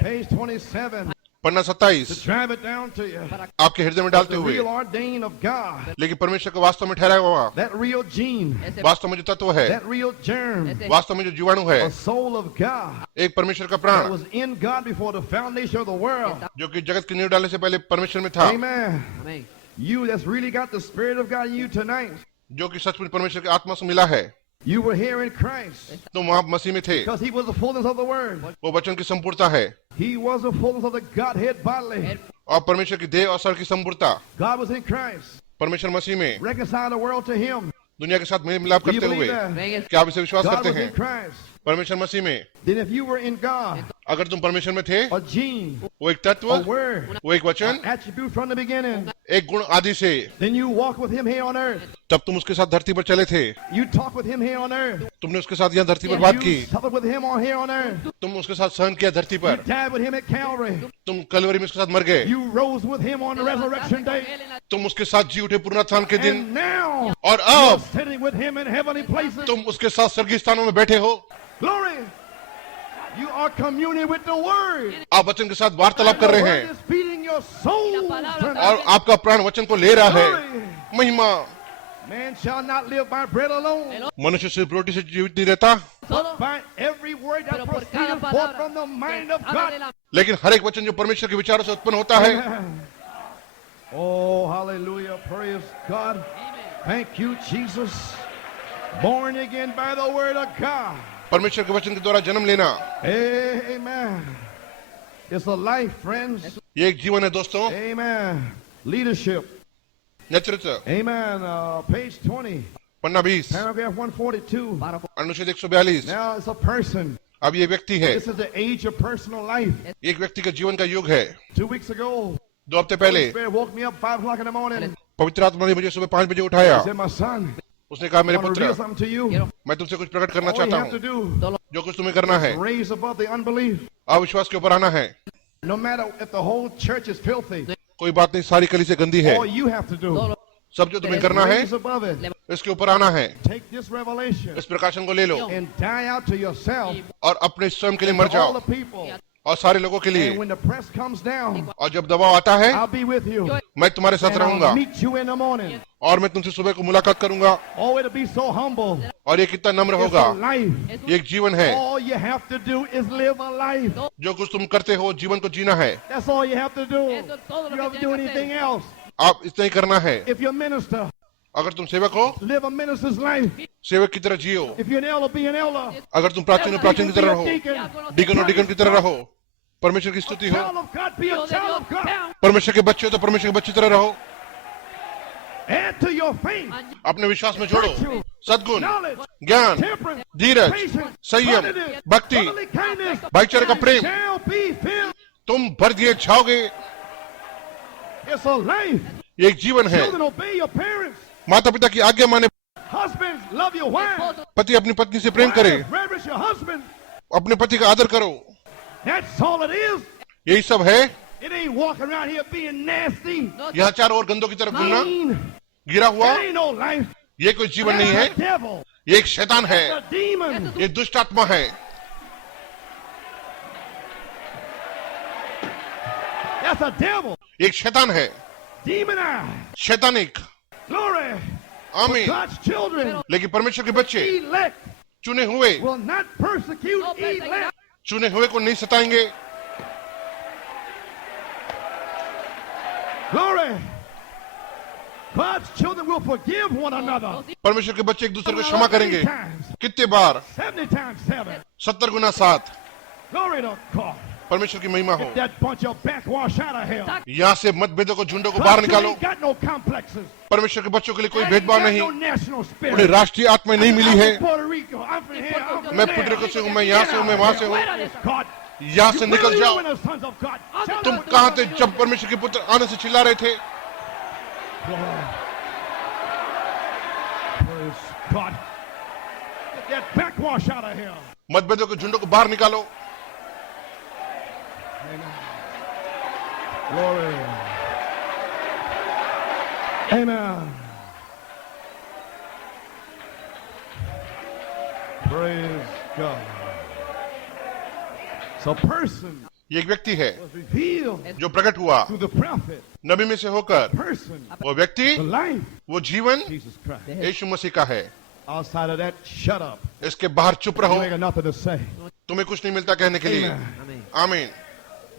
Page 27. Panna 27 To drive it down to you. आपके हृदय में डालते The हुए, real ordained of God. लेकिन परमेश्वर को वास्तव में ठहराया हुआ, That real gene. वास्तव में जो तत्व है, That real germ. वास्तव में जो जीवाणु है, A soul of God. एक परमेश्वर का That प्राण was in God before the foundation of the world. जो कि जगत की नींव डालने से पहले परमेश्वर में था, Amen. You that's really got the Spirit of God in you tonight. जो कि सचमुच परमेश्वर की आत्मा से मिला है। You were here in Christ. तुम वहां मसीह में थे। Because he was the fullness of the word. वो वचन की संपूर्णता है He was the fullness of the Godhead bodily. और परमेश्वर की देह और सर की संपूर्णता। God was in Christ. परमेश्वर मसीह में Reconcile the world to him. दुनिया के साथ मेल मिलाप Do you करते believe हुए, that? क्या आप इसे विश्वास God करते was in हैं? Christ. परमेश्वर मसीह में, Then if you were in God, अगर तुम परमेश्वर में थे, a gene, वो एक तत्व, a word, वो एक वचन, attribute from the beginning, एक गुण आदि से, then you walk with him here on earth. तब तुम उसके साथ धरती पर चले थे। You talk with him here on earth. तुमने उसके साथ यहाँ धरती पर बात की, You suffered with him on here on earth. तुम उसके साथ सहन किया धरती You पर, died with him at Calvary. तुम कलवरी में उसके साथ मर गए, You rose with him on the resurrection day. तुम उसके साथ जी उठे पुनरुत्थान के दिन, And now और you're अब sitting with him in heavenly places. तुम उसके साथ स्वर्गीय स्थानों में बैठे हो। Glory. You are communing with the word. आप वचन के साथ वार्तालाप कर The रहे word हैं is feeding your soul और tonight. आपका प्राण वचन को ले रहा है। Glory. महिमा। Man shall not live by bread alone, मनुष्य सिर्फ रोटी से जीवित नहीं रहता, but by every word that proceeds forth from the mind of God. लेकिन हर एक वचन जो परमेश्वर के विचारों से उत्पन्न होता है। Amen. Oh, hallelujah. Praise God. Thank you, Jesus. Born again by the word of God. परमेश्वर के वचन के द्वारा जन्म लेना Amen. It's a life, friends. ये एक जीवन है दोस्तों। Amen. Leadership. नेतृत्व। Amen. Page 20, पन्ना 20 paragraph 142. अनुच्छेद 142। Now it's a person. अब ये व्यक्ति है, This is the age of personal life. एक व्यक्ति का जीवन का युग है। 2 weeks ago, 2 हफ्ते पहले Holy Spirit woke me up 5 o'clock in the morning. पवित्र आत्मा ने मुझे सुबह 5 बजे उठाया। He said, my son, उसने कहा I मेरे want to reveal पुत्र, something to you. मैं तुमसे कुछ प्रकट करना All you चाहता have to हूँ। do जो कुछ तुम्हें करना है, is raise above the unbelief. अविश्वास के ऊपर आना है। No matter if the whole church is filthy, कोई बात नहीं, सारी कलीसिया गंदी है। all you have to do सब जो तुम्हें is करना है, raise above it. इसके ऊपर आना है। Take this revelation इस प्रकाशन को ले लो and die out to yourself और अपने स्वयं के लिए मर for all जाओ the people. और सारे लोगों के And लिए। when the press comes down, और जब दबाव आता है, I'll be with you. मैं तुम्हारे साथ And रहूंगा I'll meet you in the morning. और मैं तुमसे सुबह को मुलाकात करूंगा। Oh, it'll be so humble. और ये कितना नम्र It's होगा। a life. ये एक जीवन है। All you have to do is live a life. जो कुछ तुम करते हो, जीवन को जीना है। That's all you have to do. You have to do anything else. आप इतना ही करना है। If you're a minister, अगर तुम सेवक हो, live a minister's life. सेवक की तरह जियो। If you're an elder, be an elder. अगर तुम प्राचीन हो, प्राचीन की Be तरह a रहो। deacon. डीकन हो, डीकन की तरह रहो। परमेश्वर की स्तुति हो। Child of God, be a child of God. परमेश्वर के बच्चे हो तो परमेश्वर के बच्चे की तरह रहो। Add to your faith, अपने विश्वास में जोड़ो सद्गुण, knowledge, ज्ञान, temperance, धीरज, patience, संयम, brotherly, भक्ति, brotherly kindness, भाईचारे का प्रेम। shall be filled. तुम भर दिए जाओगे। It's a life. ये एक जीवन है। Children, obey your parents. माता पिता की आज्ञा माने। Husbands, love your wives. पति अपनी पत्नी से प्रेम करे। Wives, reverence your husband. अपने पति का आदर करो। That's all it is. यही सब है। It ain't walking around here being nasty, यहाँ चारों ओर गंदों की तरफ घूमना, mean. गिरा हुआ, That ain't no life. ये कोई जीवन नहीं है। That's a devil. ये एक शैतान है। That's a demon. ये दुष्ट आत्मा है। That's a devil. ये एक शैतान है। Demonized. शैतानिक। Glory. आमीन। God's children, लेकिन परमेश्वर के बच्चे elect, चुने हुए, will not persecute elect. चुने हुए को नहीं सताएंगे। Glory. God's children will forgive one another. परमेश्वर के बच्चे एक दूसरे को क्षमा 70 करेंगे। times, कितने बार? 70 times 7. 70 Guna 7। Glory to God. परमेश्वर की महिमा हो। That bunch of backwash out of hell. यहाँ से मतभेदों को, झुंडों को God's बाहर children निकालो। ain't got no complexes. परमेश्वर के बच्चों के लिए कोई Ain't भेदभाव got नहीं। no national उन्हें spirit. राष्ट्रीय आत्मा नहीं मिली I'm है। from Puerto Rico. I'm from here. I'm from मैं there. पुर्तगाल से हूँ, मैं यहाँ से हूँ, मैं वहाँ से हूँ। God. यहाँ से निकल Where जाओ। were you when the sons of God? Tell तुम them. कहाँ थे जब परमेश्वर के पुत्र आने से चिल्ला रहे थे? Praise God. Get that backwash out of here. मतभेदों के झुंडों को बाहर निकालो। Glory. Amen. Praise God. So a person ये एक व्यक्ति है was revealed जो प्रकट हुआ through the prophet. नबी में से होकर। Person, वो व्यक्ति, the life, वो जीवन Jesus Christ. यीशु मसीह का है। Outside of that, shut up. इसके बाहर चुप You रहो। ain't got nothing to say. तुम्हें कुछ नहीं मिलता कहने के लिए। Amen. आमीन।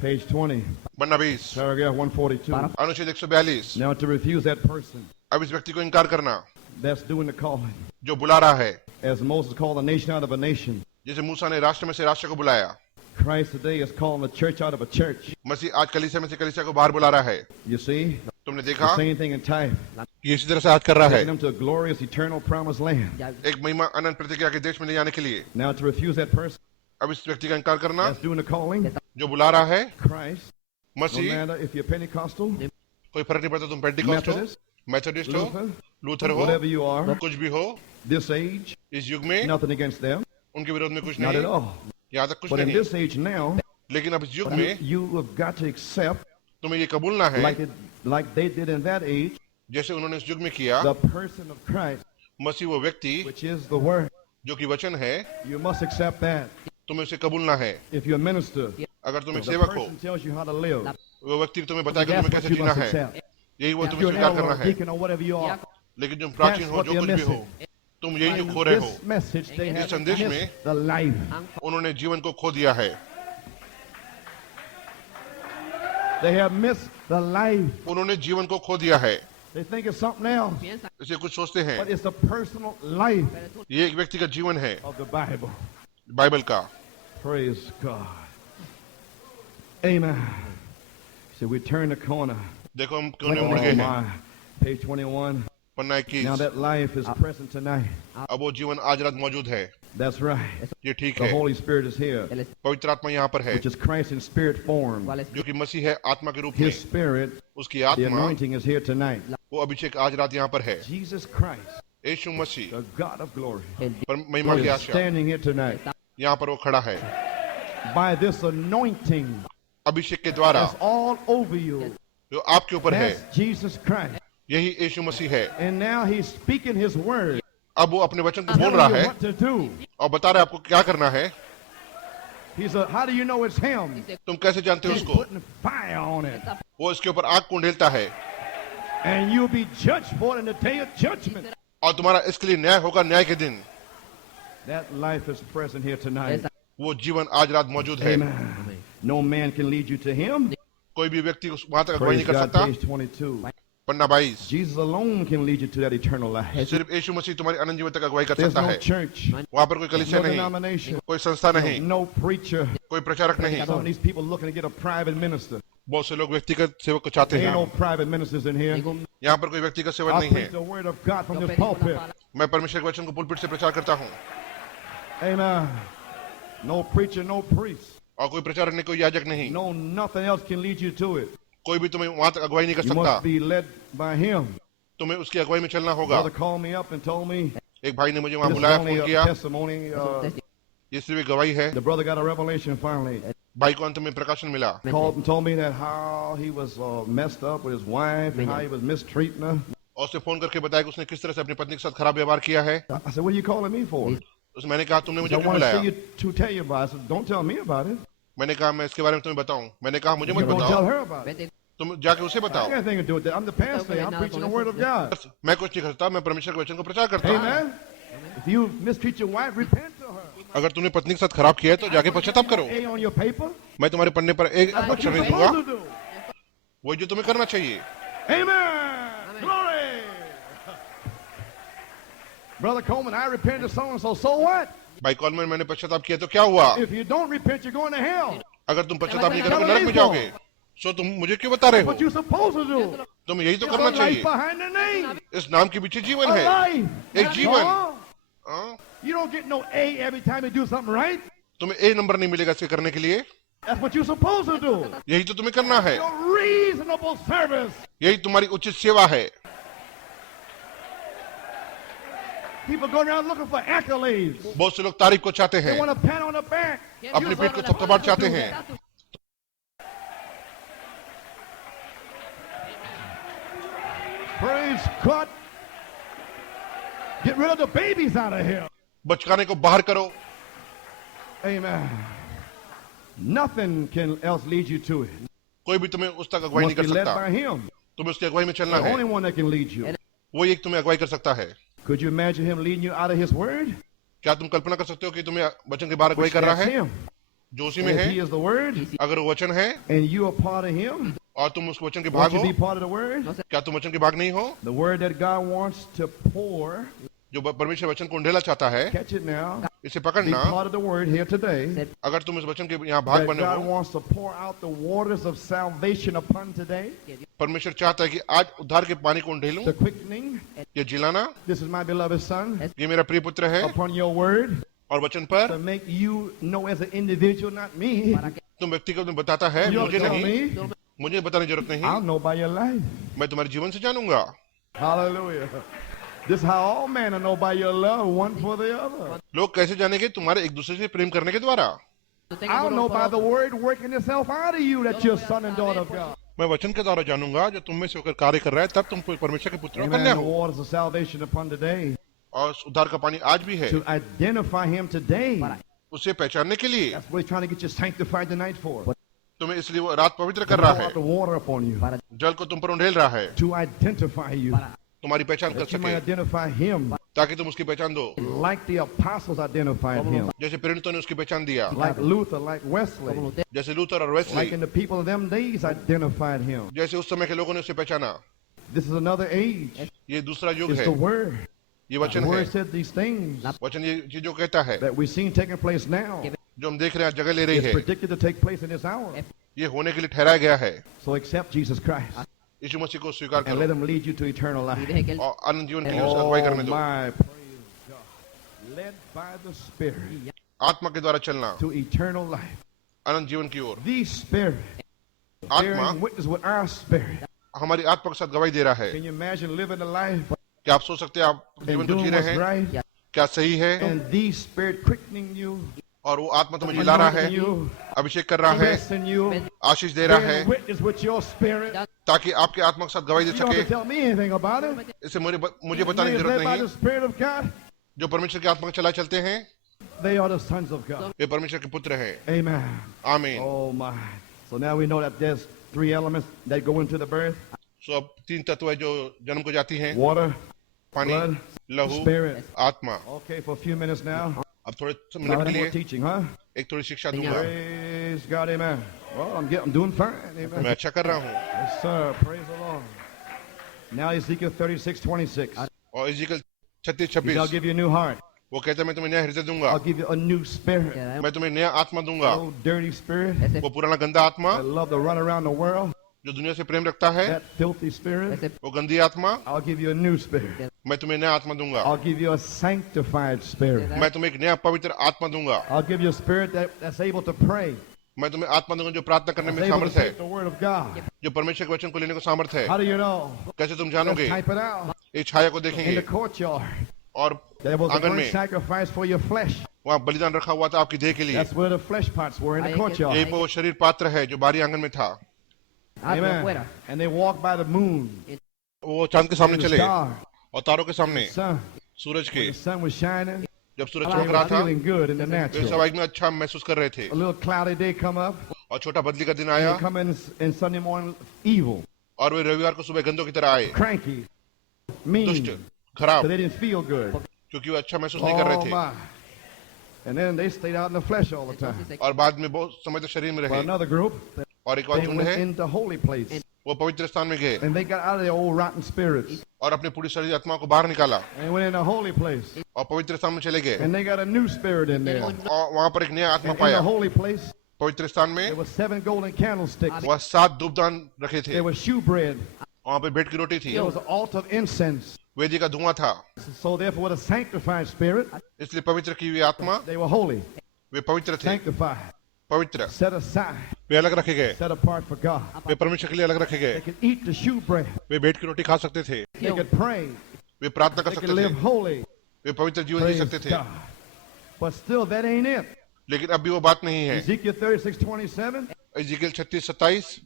Page 20, बन्ना 20 paragraph 142. अनुच्छेद 142। Now to refuse that person अब इस व्यक्ति को इनकार करना that's doing the calling. जो बुला रहा है, As Moses called a nation out of a nation, जैसे मूसा ने राष्ट्र में से राष्ट्र को बुलाया, Christ today is calling the church out of a church. मसीह आज कलीसिया में से कलीसिया को बाहर बुला रहा है। You see, तुमने the देखा same thing in type. ये इसी तरह से आज कर रहा Taking है, them to a glorious, eternal, promised land. एक महिमा अनंत प्रतिज्ञा के देश में ले जाने के लिए। Now to refuse that person अब इस व्यक्ति का इनकार करना that's doing the calling, जो बुला रहा है, Christ, no Masih, matter if you're Pentecostal, कोई फर्क नहीं पड़ता तुम पेंटिकॉस्ट हो, Methodist, मेथोडिस्ट हो, Luther, लूथर हो, whatever you are, कुछ भी हो, this age, इस युग में nothing against them, उनके विरोध में कुछ not at नहीं, all. यहाँ तक कुछ But in नहीं। this age now, लेकिन अब इस युग you, में you have got to accept, तुम्हें ये कबूलना है, like they did in that age, जैसे उन्होंने इस युग में किया। the person of Christ, मसीह वो व्यक्ति which is the Word. जो कि वचन है, You must accept that. तुम्हें उसे कबूलना है। If you're a minister, अगर तुम एक the सेवक हो, person tells you how to live. वो व्यक्ति तुम्हें बताएगा That's तुम्हें what कैसे you जीना must है, accept. यही वो If तुम्हें you're an स्वीकार elder करना or है। deacon or whatever you are, लेकिन तुम प्राचीन हो, what जो you're कुछ भी हो, missing. तुम यही जो खो रहे हो। This message they इस have संदेश में missed the life. उन्होंने जीवन को खो दिया है, They have missed the life. उन्होंने जीवन को खो दिया है। They think it's something else, इसे कुछ सोचते हैं, but it's the personal life ये एक व्यक्ति का जीवन है, of the Bible. बाइबल का। Praise God. Amen. So we turn the corner. देखो हम क्यों नहीं Oh मुड़ गए हैं। my. Page 21. Panna Now 21। that life is present tonight. अब वो जीवन आज रात मौजूद है। That's right. ये ठीक The है। Holy Spirit is here, पवित्र आत्मा यहाँ पर है, which is Christ in spirit form. जो कि मसीह है आत्मा के रूप में। His spirit, उसकी the आत्मा, anointing is here tonight. वो अभिषेक आज रात यहाँ पर है। Jesus Christ, Yeshu Masih the God of glory, पर महिमा की is Asha standing here tonight. यहाँ पर वो खड़ा है। By this anointing अभिषेक के द्वारा that's all over you, जो आपके ऊपर है, that's Jesus Christ. यही यीशु मसीह है। And now he's speaking his word, अब वो अपने वचन को बोल telling रहा you है what to do. और बता रहा है आपको क्या करना है। How do you know it's him? तुम कैसे जानते हो He's उसको? putting fire on it. वो इसके ऊपर आग को ढेलता है And you'll be judged for it in the day of judgment. और तुम्हारा इसके लिए न्याय होगा न्याय के दिन। That life is present here tonight. वो जीवन आज रात मौजूद है। Amen. No man can lead you to him. कोई भी व्यक्ति वहां तक अगुवाई Praise नहीं कर God, सकता। page 22. Panna 22। Jesus alone can lead you to that eternal life. सिर्फ यीशु मसीह तुम्हारी अनंत जीवन तक अगुवाई कर There's सकता no है। church, वहां पर कोई कलीसिया no नहीं, denomination, कोई संस्था नहीं, no preacher. कोई प्रचारक नहीं। Some of these people looking to get a private minister. बहुत से लोग व्यक्तिगत सेवक को चाहते There ain't no हैं। private ministers in here. यहाँ पर कोई व्यक्तिगत सेवक I नहीं preach है। the word of God from this pulpit. मैं परमेश्वर के वचन को पुलपिट से प्रचार करता हूँ Amen. No preacher, no priest. और कोई प्रचारक नहीं, कोई याजक नहीं, No, nothing else can lead you to it. कोई भी तुम्हें वहां तक अगुवाई नहीं कर You सकता। must be led by him. तुम्हें उसकी अगुवाई में चलना होगा। Brother called me up and told me एक भाई ने मुझे वहां this is बुलाया, only फोन a किया। testimony. ये सिर्फ एक गवाही है। The brother got a revelation finally. भाई को अंत में प्रकाशन मिला। Called and told me that how he was messed up with his wife and how he was mistreating her. और उसने फोन करके बताया कि उसने किस तरह से अपनी पत्नी के साथ खराब व्यवहार किया है। I said, what are you calling me for? उसने मैंने कहा तुमने He मुझे said, I क्यों want to बुलाया? see you to tell you about it. I said, don't tell me about it. मैंने कहा मैं इसके बारे में तुम्हें बताऊं। मैंने कहा मुझे मत You're going to tell बताओ, her about it. तुम जाके उसे I got बताओ। nothing to do with that. I'm the pastor. I'm preaching the word of God. मैं कुछ नहीं करता, मैं परमेश्वर के वचन को प्रचार करता हूँ। Amen. If you mistreat your wife, repent to her. अगर तुमने पत्नी के साथ खराब किया है तो जाके पश्चाताप करो। A on your paper. मैं तुम्हारे पन्ने पर एक That's what अक्षर you're नहीं दूंगा। supposed to do. वही जो तुम्हें करना चाहिए। Amen. Glory. Brother Coleman, I repented so and so. So what? भाई कॉलमैन मैंने पश्चाताप किया तो क्या हुआ? If you don't repent, you're going to hell. अगर तुम पश्चाताप नहीं करोगे नरक में जाओगे। सो तुम मुझे क्यों बता रहे That's हो? what you're supposed to do. तुम यही तो There's करना a life चाहिए। behind the name. इस नाम के पीछे जीवन A है, life. एक जीवन। No. हाँ? You don't get no A every time you do something right. तुम्हें ए नंबर नहीं मिलेगा इसे करने के लिए। That's what you're supposed to do. यही तो तुम्हें करना है, Your reasonable service. यही तुम्हारी उचित सेवा है। People go around looking for accolades. बहुत से लोग तारीफ को चाहते They हैं, want a pat on the back. अपनी पीठ को थपथपाट चाहते हैं। Praise God. Get rid of the babies out of here. बचकाने को बाहर करो। Amen. Nothing can else lead you to it. कोई भी तुम्हें उस तक You अगुवाई नहीं must be कर led सकता। by Him. तुम्हें उसकी अगुवाई में चलना The है। only one that can lead you. वो एक तुम्हें अगुवाई कर सकता है। Could you imagine Him leading you out of His Word? क्या तुम कल्पना कर सकते हो कि तुम्हें वचन के बाहर अगुवाई Which कर रहा that's है? Him. जो उसी में And है। if He is the Word, अगर वो वचन है and you are part of Him, और तुम उस वचन के won't भाग you हो, be part of the Word? क्या तुम वचन के भाग नहीं हो? The Word that God wants to pour. जो परमेश्वर वचन को ढेला चाहता है, Catch it now. इसे Be पकड़ना। part of the Word here today. अगर तुम इस वचन के यहाँ भाग That बने God हो, wants to pour out the waters of salvation upon today. परमेश्वर चाहता है कि आज उद्धार के पानी को ढेलूं, The quickening. ये जिलाना। This is my beloved Son. ये मेरा प्रिय पुत्र है Upon your Word. और वचन पर To make you know as an individual, not me. तुम व्यक्तिगत में बताता है, You मुझे don't tell नहीं, me. मुझे बताने की जरूरत I'll नहीं, know by your life. मैं तुम्हारे जीवन से जानूंगा। Hallelujah. This is how all men will know by your love one for the other. लोग कैसे जानेंगे? तुम्हारे एक दूसरे से प्रेम करने के द्वारा। I'll know by the Word working itself out of you that you're a son and daughter of God. मैं वचन के द्वारा जानूंगा जो तुम में से होकर कार्य कर रहा है, तब तुम परमेश्वर के पुत्र और Amen. कन्या The हो। waters of salvation upon today. और उद्धार का पानी आज भी है, To identify Him today. उसे पहचानने के लिए। That's what He's trying to get you sanctified tonight for. तुम्हें इसलिए वो रात पवित्र कर To रहा pour है, out the water upon you. जल को तुम पर उंडेल रहा है, To identify you. तुम्हारी पहचान कर That you might सके, identify Him ताकि तुम उसकी पहचान दो, like the apostles identified Him. जैसे प्रेरितों ने उसकी पहचान दिया, Like Luther, like Wesley. जैसे लूथर और Like Wesley, in the people of them days identified Him. जैसे उस समय के लोगों ने उसे पहचाना। This is another age. ये दूसरा युग It's है, the Word. ये The वचन है, word said these things वचन ये चीजों कहता है that we've seen taking place now जो हम देख रहे हैं जगह ले रही is है, predicted to take place in this hour. ये होने के लिए ठहराया गया है। So accept Jesus Christ यीशु मसीह को स्वीकार and let करो him lead you to eternal life. और अनंत जीवन के लिए उसे अगुवाई Oh करने दो। my, praise God. Led by the Spirit आत्मा के द्वारा चलना to eternal life. अनंत जीवन की ओर। The Spirit आत्मा bearing witness with our spirit. हमारी आत्मा के साथ गवाही दे रहा है। Can you imagine living a life क्या आप सोच सकते हैं आप जीवन and को जी doing रहे what's हैं, right? क्या सही है, And the Spirit quickening you, और वो आत्मा तुम्हें जिला रहा है, anointing you, अभिषेक कर रहा है, blessing you, आशीष दे रहा है, bearing witness with your spirit. ताकि आपके आत्मा के साथ गवाही दे You don't have सके। to tell me anything about it. इसे मुझे As बताने many की as जरूरत led by नहीं। the Spirit of God, जो परमेश्वर की आत्मा के चला चलते हैं they are the sons of God. वे परमेश्वर के पुत्र हैं। Amen. आमीन। Oh my. So now we know that there's three elements that go into the birth: सो अब तीन तत्व है जो जन्म को जाती हैं, water, पानी, blood, लहू, spirit. आत्मा। Okay, for a few minutes now. अब थोड़े A मिनट lot के more लिए teaching, huh? एक थोड़ी शिक्षा दूंगा। Praise God, amen. Well, I'm doing fine, amen. मैं अच्छा कर रहा हूँ। Yes, sir. Praise the Lord. Now Ezekiel 36:26. और is equal 36 He said, I'll 26 give you a new heart. वो कहता है मैं तुम्हें नया हृदय दूंगा, I'll give you a new spirit. मैं तुम्हें नया आत्मा दूंगा। Oh, dirty spirit वो पुराना गंदा आत्मा that love to run around the world, जो दुनिया से प्रेम रखता है, that filthy spirit, वो गंदी आत्मा, I'll give you a new spirit. मैं तुम्हें नया आत्मा दूंगा। I'll give you a sanctified spirit. मैं तुम्हें एक नया पवित्र आत्मा दूंगा। I'll give you a spirit that's able to pray, मैं तुम्हें आत्मा दूंगा जो प्रार्थना करने that's में able to सामर्थ है, take the word of God. जो परमेश्वर के वचन को लेने को सामर्थ है। How do you know? कैसे तुम Let's जानोगे? type it out एक छाया को in देखेंगे the courtyard. और There was a आंगन burnt में sacrifice for your flesh. वहाँ बलिदान रखा हुआ था आपकी देह के लिए। That's where the flesh pots were, in the यहीं courtyard. पर वो शरीर पात्र है जो बाहरी आंगन में था। Amen. And they walked by the moon, वो चांद के सामने and the चले star, और तारों के सामने sun. सूरज के When the sun was shining, जब सूरज they चमक were रहा था feeling good in the way natural. स्वाभाविक में अच्छा महसूस कर रहे थे। A little cloudy day come up, और छोटा बदली का दिन and आया they come in Sunday morning evil, और वे रविवार को सुबह गंदों की तरह आए, cranky, दुष्ट, mean, so खराब, they didn't feel good. क्योंकि वो अच्छा महसूस नहीं कर रहे Oh थे। my. And then they stayed out in the flesh all the time. और बाद में बहुत समय तक शरीर में But रहे। another group, और एक और they झुंड went है, into holy place, वो पवित्र स्थान में गए and they got out of their old rotten spirits, और अपने पूरी शरीर आत्मा को बाहर निकाला and went into holy place, और पवित्र स्थान में चले गए and they got a new spirit in there. और वहाँ पर एक नया आत्मा And in पाया। the holy place, पवित्र स्थान में there were 7 golden candlesticks. वह 7 धूपदान रखे थे, There was shewbread. वहाँ पे भेंट की रोटी थी, There was an altar of incense. वेदी का धुआं था। So therefore, with a sanctified spirit, इसलिए पवित्र की हुई आत्मा, they were holy, वे पवित्र थे, sanctified, पवित्र, set aside, वे अलग रखे गए, set apart for God. वे परमेश्वर के लिए अलग रखे गए, They could eat the shewbread. वे भेंट की रोटी खा सकते थे, They could pray. वे प्रार्थना कर They could सकते live थे, holy. वे पवित्र जीवन जी Praise सकते थे। God. But still, that ain't it. लेकिन अब भी वो बात नहीं है। Ezekiel 36:27. इज़िकियल 36:27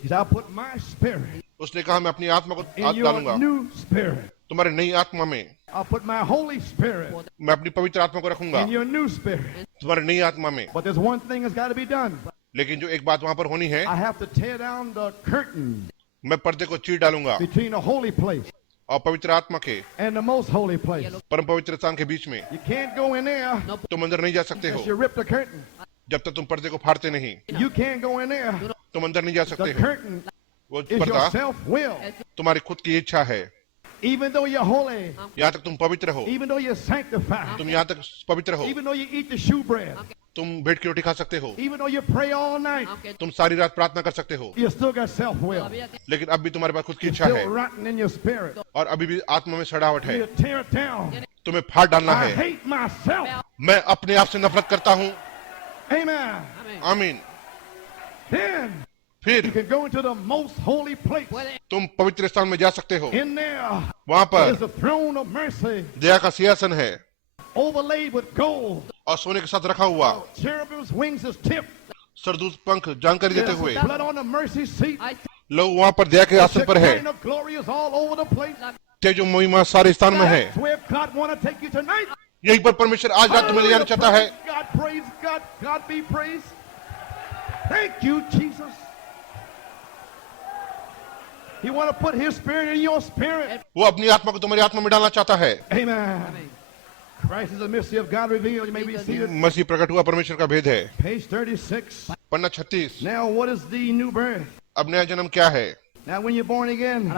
He said, I'll put my spirit उसने कहा मैं अपनी आत्मा को in हाथ your डालूंगा new spirit. तुम्हारे नई आत्मा में, I'll put my Holy Spirit मैं अपनी पवित्र आत्मा को रखूंगा in your new spirit. तुम्हारे नई आत्मा में। But there's one thing that's got to be done. लेकिन जो एक बात वहां पर होनी है, I have to tear down the curtain मैं पर्दे को चीर डालूंगा between the holy place और पवित्र आत्मा के and the most holy place. परम पवित्र स्थान के बीच में। You can't go in there तुम अंदर नहीं जा सकते unless हो you rip the curtain. जब तक तुम पर्दे को फाड़ते नहीं। You can't go in there. तुम अंदर नहीं जा The सकते हो। curtain वो is your पर्दा self-will. तुम्हारी खुद की इच्छा है। Even though you're holy, यहाँ तक तुम पवित्र हो, even though you're sanctified, तुम यहाँ तक पवित्र हो, even though you eat the shewbread, तुम भेंट की रोटी खा सकते हो, even though you pray all night, तुम सारी रात प्रार्थना कर सकते हो, you still got self-will. लेकिन अब भी तुम्हारे पास खुद की You're इच्छा है still rotten in your spirit. और अभी भी आत्मा में सड़ावट है। You tear it down. तुम्हें फाड़ डालना I है। hate myself. मैं अपने आप से नफरत करता हूँ। Amen. आमीन। Then you फिर can go into the most holy place. तुम पवित्र स्थान में जा सकते हो। In there वहाँ पर is the throne of mercy, दया का सिंहासन है overlaid with gold. और सोने के साथ रखा हुआ, Cherubim's wings is tipped. सरदूत पंख जानकारी देते There's हुए, blood on the mercy seat. लोग वहाँ पर दया के आसन पर है। Shekinah glory is all over the place. तेजो महिमा सारे स्थान में है। That's where God want to take you tonight. यहीं पर परमेश्वर आज रात तुम्हें ले जाना चाहता है। God praise God. God be praised. Thank you, Jesus. He want to put His Spirit in your spirit. वो अपनी आत्मा को तुम्हारी आत्मा में डालना चाहता है। Amen. Christ is the mystery of God revealed. You may be seated. मसीह प्रकट हुआ परमेश्वर का भेद है। Page 36. Panna 36। Now, what is the new birth? अब नया जन्म क्या है? Now, when you're born again,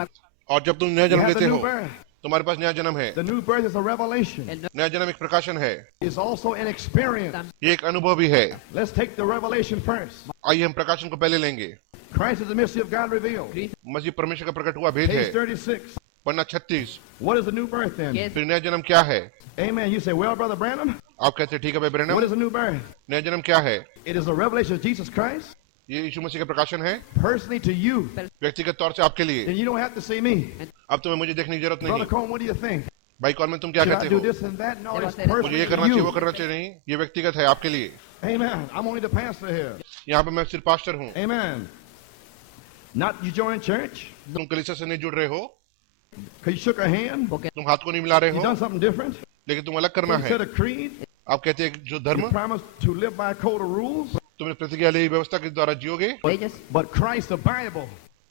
और जब तुम नया you जन्म have लेते the new हो, birth. तुम्हारे पास नया जन्म है। The new birth is a revelation. नया जन्म एक प्रकाशन है, It's also an experience. ये एक अनुभव भी है। Let's take the revelation first. आइए हम प्रकाशन को पहले लेंगे। Christ is the mystery of God revealed. मसीह परमेश्वर का प्रकट हुआ भेद है। Page 36. Panna 36। What is the new birth then? फिर नया जन्म क्या है? Amen. You say, well, Brother Branham, आप कहते हैं ठीक है भाई Branham, what is the new birth? नया जन्म क्या है? It is a revelation of Jesus Christ ये यीशु मसीह का प्रकाशन है, personally to you. व्यक्तिगत तौर से आपके लिए। And you don't have to see me. अब तुम्हें मुझे देखने की जरूरत Brother नहीं। Coleman, what do you think? भाई कौन में तुम क्या Should I कहते do हो? this and that? No, it's मुझे ये personally करना to चाहिए, वो you. करना चाहिए नहीं, ये व्यक्तिगत है आपके लिए। Amen. I'm only the pastor here. यहाँ पे मैं सिर्फ पास्टर हूँ। Amen. Not you join church तुम कलीसिया से नहीं जुड़ रहे हो, because you shook a hand. तुम हाथ को नहीं मिला रहे You हो, done something different. लेकिन तुम अलग करना You है। said a creed. आप कहते हैं जो धर्म, You promised to live by a code of rules. तुमने प्रतिज्ञा ली व्यवस्था के द्वारा जियोगे, But Christ, the Bible,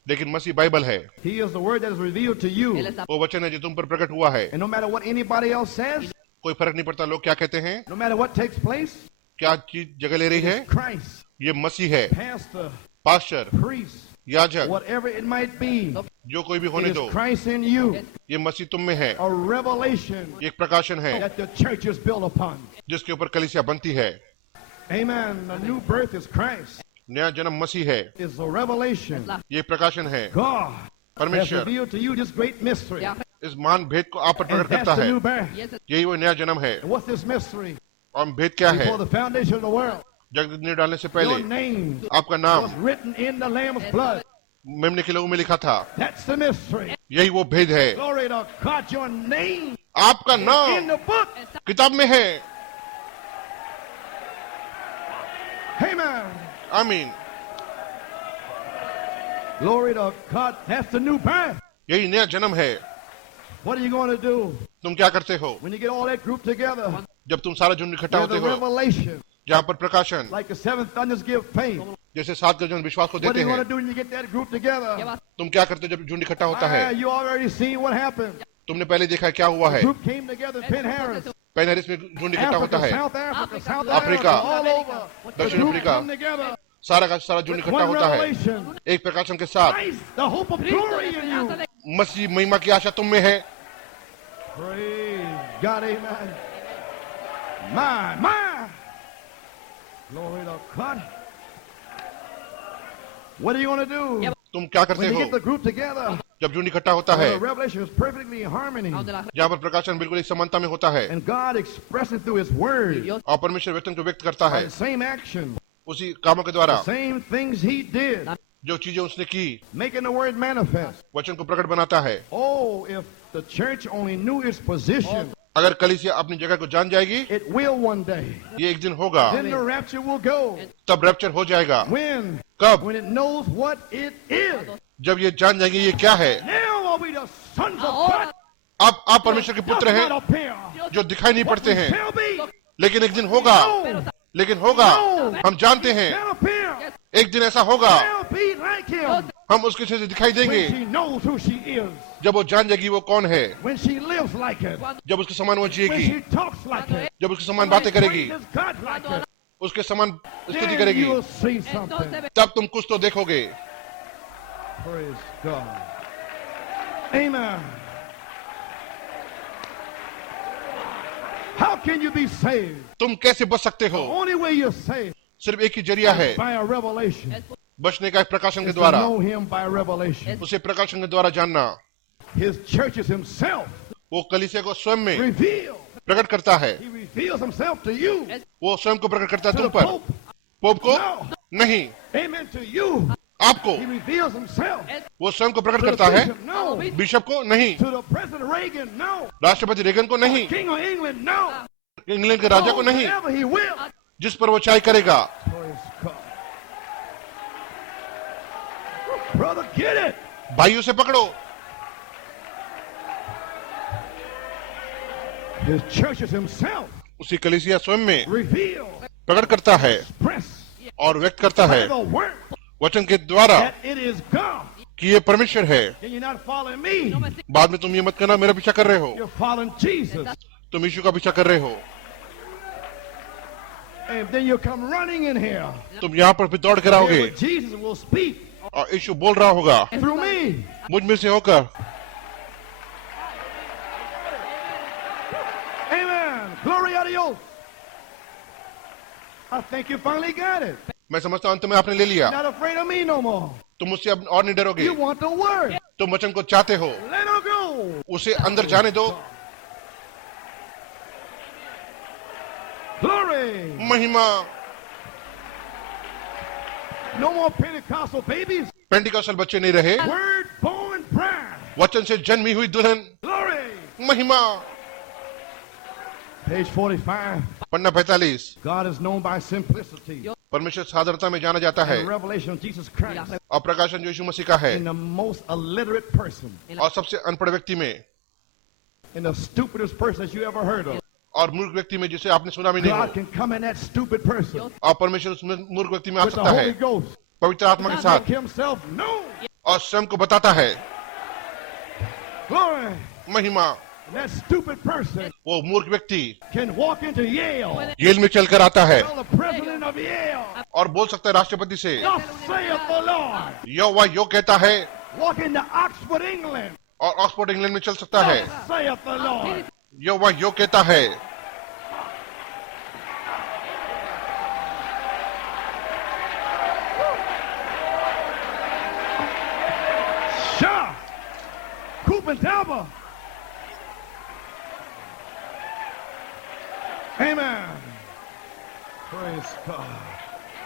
लेकिन मसीह बाइबल है, He is the word that is revealed to you. वो वचन है जो तुम पर प्रकट हुआ है। And no matter what anybody else says, कोई फर्क नहीं पड़ता लोग क्या कहते हैं, no matter what takes place, क्या चीज जगह ले रही है, Christ, ये मसीह है। pastor, पास्टर, priest, याजक, whatever it might be, जो कोई भी it होने is दो, Christ in you. ये मसीह तुम में है। A revelation ये एक प्रकाशन है that the church is built upon. जिसके ऊपर कलीसिया बनती है। Amen. The new birth is Christ. नया जन्म मसीह है, It's a revelation. ये प्रकाशन है। God has परमेश्वर revealed to you this great mystery. इस महान भेद को आप पर And प्रकट that's करता the है। new birth. यही वो नया जन्म है। And what's this mystery? और भेद क्या है? Before the foundation of the world, जगत ने डालने से your पहले name आपका नाम was written in the Lamb's blood. मेमने के लहू में लिखा था। That's the mystery. यही वो भेद है। Glory to God. Your name आपका in नाम the book. किताब में है। Amen. आमीन। Glory to God. That's the new birth. यही नया जन्म है। What are you going to do तुम क्या करते हो when you get all that group together? जब तुम सारा झुंड इकट्ठा There's होते a हो, revelation. जहाँ पर प्रकाशन, Like the seven thunders give faith. जैसे 7 गर्जन विश्वास को What are देते you going हैं। to do when you get that group together? तुम क्या करते हो जब झुंड इकट्ठा होता है? You already seen what happened. तुमने पहले देखा है क्या हुआ है। Group came together in Penn Harris. पेनहरिस में झुंड इकट्ठा होता Africa, है, South Africa, South Africa, Africa, all over. The दक्षिण group अफ्रीका, come together. सारा का सारा झुंड with इकट्ठा one होता है revelation. एक प्रकाशन के साथ। Christ, the hope of glory in you. मसीह महिमा की आशा तुम में है। Praise God, amen. My. Glory to God. What are you going to do? तुम क्या करते When you हो get the group together, जब झुंड इकट्ठा होता है, the revelation is perfectly in harmony. जहाँ पर प्रकाशन बिल्कुल एक समानता में होता है And God expressing through His Word और परमेश्वर वचन को व्यक्त करता है the same action, उसी कामों के द्वारा, the same things He did, जो चीजें उसने की, making the Word manifest. वचन को प्रकट बनाता है। Oh, if the church only knew its position, अगर कलीसिया अपनी जगह को जान जाएगी, it will one day. ये एक दिन होगा, Then the rapture will go. तब रैप्चर हो जाएगा। When? कब? When it knows what it is. जब ये जान जाएंगे ये क्या है। Now are we the sons of God? आप परमेश्वर के पुत्र Does हैं not appear. जो दिखाई नहीं What पड़ते we हैं, shall be. लेकिन एक दिन होगा, No. लेकिन होगा, हम जानते हैं Shall appear. एक दिन ऐसा होगा, Shall be like Him. हम उसके से दिखाई देंगे When she knows who she is. जब वो जान जाएगी वो कौन है, When she lives like it. जब उसके समान वो When जिएगी, she talks like it. जब उसके समान बातें करेगी, Praises God like it. उसके समान स्तुति Then करेगी, you'll see something. तब तुम कुछ तो देखोगे। Praise God. Amen. How can you be saved? तुम कैसे बच सकते The हो? only way you're saved सिर्फ एक ही जरिया है, is by a revelation. बचने का एक प्रकाशन के Is to द्वारा, know Him by revelation. उसे प्रकाशन के द्वारा जानना। His churches Himself वो कलीसिया को स्वयं में reveal. प्रकट करता है, He reveals Himself to you. वो स्वयं को प्रकट करता है To तुम the पर, Pope. पोप को No. नहीं, Amen. To you. आपको He reveals Himself. वो स्वयं को प्रकट To the करता है, bishop. No. बिशप को नहीं, To the President Reagan. No. राष्ट्रपति रेगन को नहीं, King of England. No. England के राजा को नहीं, Whatever He will. जिस पर वो चाय करेगा। Praise God. Brother, get it. भाई उसे पकड़ो। His churches Himself उसी कलीसिया स्वयं में reveal, प्रकट करता है express और व्यक्त करता by है the word वचन के द्वारा that it is God. कि ये परमेश्वर है। Then you're not following me. बाद में तुम ये मत करना मेरा पीछा कर रहे हो, You're following Jesus. तुम यीशु का पीछा कर रहे हो। And then you come running in here. तुम यहाँ पर भी दौड़ कर आओगे But Jesus will speak और यीशु बोल रहा होगा through me. मुझ में से होकर। Amen. Glory a Dios. I think you finally got it. मैं समझता हूं अंत में आपने ले लिया। Not afraid of me no more. तुम मुझसे अब और नहीं डरोगे। You want the word. तुम वचन को चाहते हो, Let her go. उसे अंदर जाने दो। Glory. महिमा। No more Pentecostal babies. Pentecostal बच्चे नहीं रहे, Word born bride. वचन से जन्मी हुई दुल्हन। Glory. महिमा। Page 45. Panna 45। God is known by simplicity. परमेश्वर साधारणता में जाना जाता है And revelation of Jesus Christ. और प्रकाशन जो यीशु मसीह का है In the most illiterate person. और सबसे अनपढ़ व्यक्ति में In the stupidest person that you ever heard of. और मूर्ख व्यक्ति में जिसे आपने सुना भी नहीं God हो, can come in that stupid person और परमेश्वर उस मूर्ख व्यक्ति में आ with the सकता Holy है Ghost. पवित्र आत्मा के Make साथ himself known. और स्वयं को बताता है। Glory. महिमा। And that stupid person वो मूर्ख व्यक्ति can walk into Yale. Yale में चलकर आता है Tell the president of Yale. और बोल सकता है राष्ट्रपति से, Thus saith the Lord. यहोवा यो कहता है, Walk into Oxford, England. और ऑक्सफोर्ड इंग्लैंड में चल सकता है, Thus saith the Lord. यहोवा यो कहता है। Shah. Kupentaba. Amen. Praise God.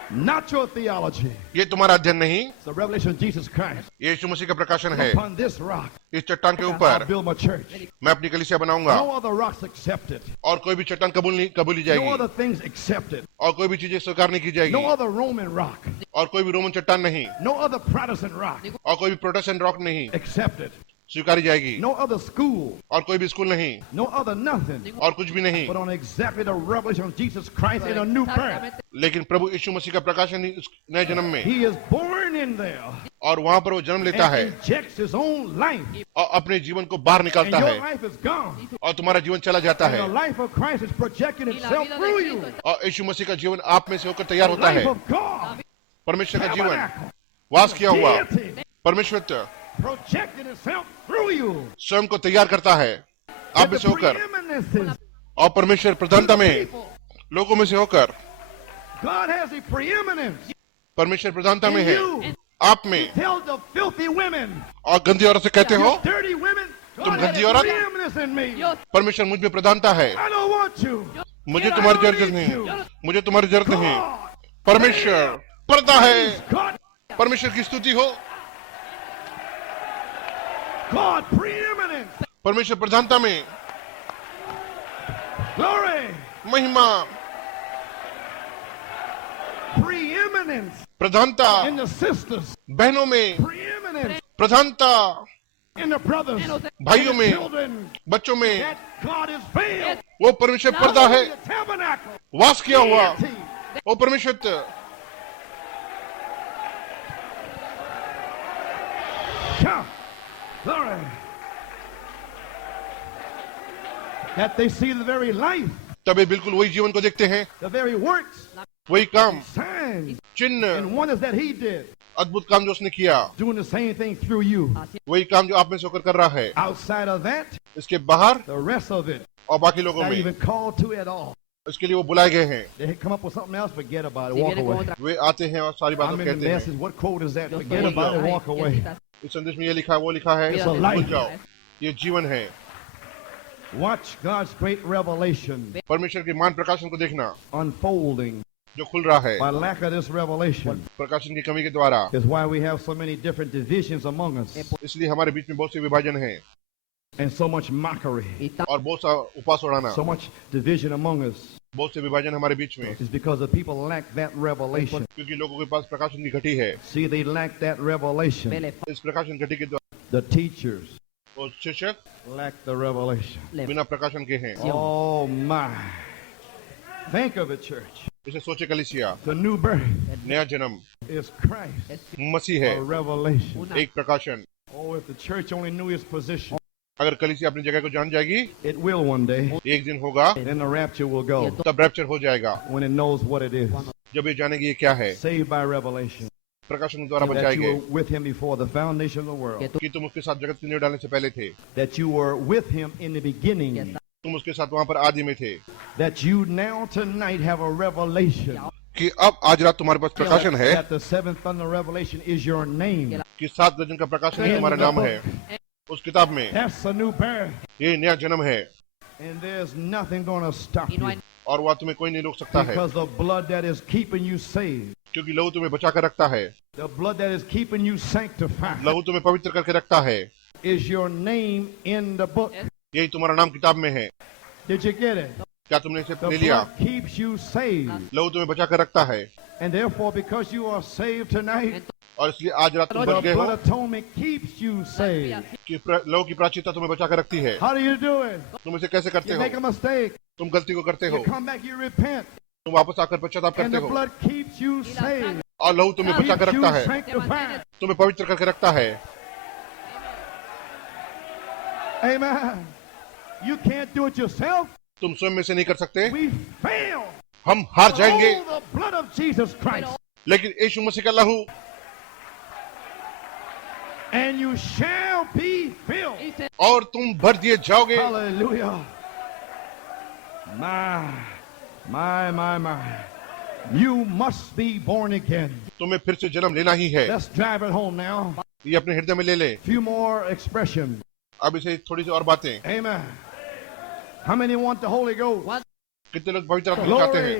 Not your theology. ये तुम्हारा अध्ययन नहीं, It's the revelation of Jesus Christ. ये यीशु मसीह का प्रकाशन है। Upon this rock, इस चट्टान के I'll ऊपर build my church. मैं अपनी कलीसिया बनाऊंगा No other rocks accepted. और कोई भी चट्टान कबूली No जाएगी other things accepted. और कोई भी चीजें स्वीकार नहीं की No जाएगी other Roman rock. और कोई भी रोमन चट्टान नहीं No other Protestant rock और कोई भी प्रोटेस्टेंट रॉक नहीं accepted. स्वीकारी जाएगी No other school. और कोई भी स्कूल नहीं No other nothing. और कुछ भी नहीं, But on exactly the revelation of Jesus Christ in a new birth. लेकिन प्रभु यीशु मसीह का प्रकाशन ही उस नए जन्म में, He is born in there और वहां पर वो जन्म लेता and है injects his own life. और अपने जीवन को बाहर And निकालता your है life is gone. और तुम्हारा जीवन चला जाता And है the life of Christ is projecting itself through you. और यीशु मसीह का जीवन आप में से होकर तैयार The होता life है। of God, परमेश्वर का जीवन tabernacle, वास किया हुआ deity, परमेश्वर projecting itself through you. स्वयं को तैयार करता है आप में And से the होकर, preeminences और परमेश्वर to प्रधानता the में people. लोगों में से होकर, God has the preeminence परमेश्वर प्रधानता में in है you. आप में। Tell the filthy women, और गंदी औरत से कहते हो, you dirty women, तुम God has गंदी औरत? preeminence in me. परमेश्वर मुझ में प्रधानता है, I don't want you. मुझे तुम्हारी जरूरत नहीं, मुझे तुम्हारी जरूरत नहीं। God, परमेश्वर पर्दा है, God, परमेश्वर की स्तुति हो। God preeminence. परमेश्वर प्रधानता में, Glory. महिमा, Preeminence प्रधानता in the sisters. बहनों में, Preeminence प्रधानता in the brothers. भाइयों and the में, children. बच्चों में। That God is veiled. वो परमेश्वर पर्दा है, The tabernacle. वास किया हुआ Deity. वो परमेश्वर। Yeah. Glory. That they see the very life, तबे बिल्कुल वही जीवन को देखते हैं, the very works, वही काम, signs, चिन्ह, and wonders that He did, अद्भुत काम जो उसने किया, doing the same thing through you. वही काम जो आप में से होकर कर रहा है। Outside of that, इसके बाहर the rest of it, और बाकी लोगों not में even called to at all. इसके लिए वो बुलाए गए हैं। They come up with something else, forget about it, Si walk viene con away. otra वे आते हैं और सारी बातों I'm को in the कहते हैं। message. What quote is that? Yo Forget soy about it, yo. walk Ay, away. ¿qué इस संदेश में ये लिखा है, वो लिखा है, It's a भूल life. जाओ, ये जीवन है। Watch God's great revelation परमेश्वर के मान प्रकाशन को देखना unfolding. जो खुल रहा है By lack of this revelation प्रकाशन की कमी के द्वारा। is why we have so many different divisions among us इसलिए हमारे बीच में बहुत से विभाजन हैं and so much mockery. और बहुत सा उपास उड़ाना, So much division among us बहुत से विभाजन हमारे बीच में, is because the people lack that revelation. क्योंकि लोगों के पास प्रकाशन की घटी है। See, they lack that revelation. इस प्रकाशन घटी के द्वारा The teachers वो शिक्षक lack the revelation. बिना प्रकाशन के हैं। Oh my. Think of it, church. इसे सोचे कलीसिया, The new birth नया जन्म is Christ, मसीह है, a revelation. एक प्रकाशन। Oh, if the church only knew its position, अगर कलीसिया अपनी जगह को जान जाएगी, it will one day. एक दिन होगा, Then the rapture will go तब रैप्चर हो जाएगा, when it knows what it is. जब ये जानेगी ये क्या है। Saved by revelation. प्रकाशन द्वारा बचाए That you गए were with him before the foundation of the world. कि तुम उसके साथ जगत की नींव डालने से पहले थे, That you were with him in the beginning. तुम उसके साथ वहां पर आदि में थे, that you now tonight have a revelation कि अब आज रात तुम्हारे पास प्रकाशन है that the seventh thunder revelation is your name. कि 7 गर्जन का प्रकाशन ही तुम्हारा नाम है उस किताब में। That's a new birth, ये नया जन्म है and there's nothing going to stop you और वह तुम्हें कोई नहीं रोक सकता है, because the blood that is keeping you saved, क्योंकि लहू तुम्हें बचा कर रखता है, the blood that is keeping you sanctified, लहू तुम्हें पवित्र करके रखता है। is your name in the book. यही तुम्हारा नाम किताब में है। Did you get it? क्या तुमने इसे The ले लिया? blood keeps you saved, लहू तुम्हें बचा कर रखता है and therefore, because you are saved tonight, और इसलिए आज रात तुम the बच गए blood हो atonement keeps you saved. कि लहू की प्राचीता तुम्हें बचा कर रखती है। How do you do it? तुम इसे कैसे करते You हो? make a mistake, तुम गलती को करते हो, you come back, you repent, तुम वापस आकर पश्चाताप and करते the हो blood keeps you saved, और लहू तुम्हें बचा कर keeps you रखता है, sanctified. तुम्हें पवित्र करके रखता है। Amen. You can't do it yourself. तुम स्वयं में से नहीं कर सकते, We fail. हम हार जाएंगे, Oh, the blood of Jesus Christ, लेकिन यीशु मसीह का लहू and you shall be filled. और तुम भर दिए जाओगे। Hallelujah. My. You must be born again. तुम्हें फिर से जन्म लेना ही है। Let's drive it home now. ये अपने हृदय में ले ले। Few more expressions. अब इसे थोड़ी सी और बातें। Amen. How many want the Holy Ghost? कितने लोग पवित्र आत्मा को चाहते हैं?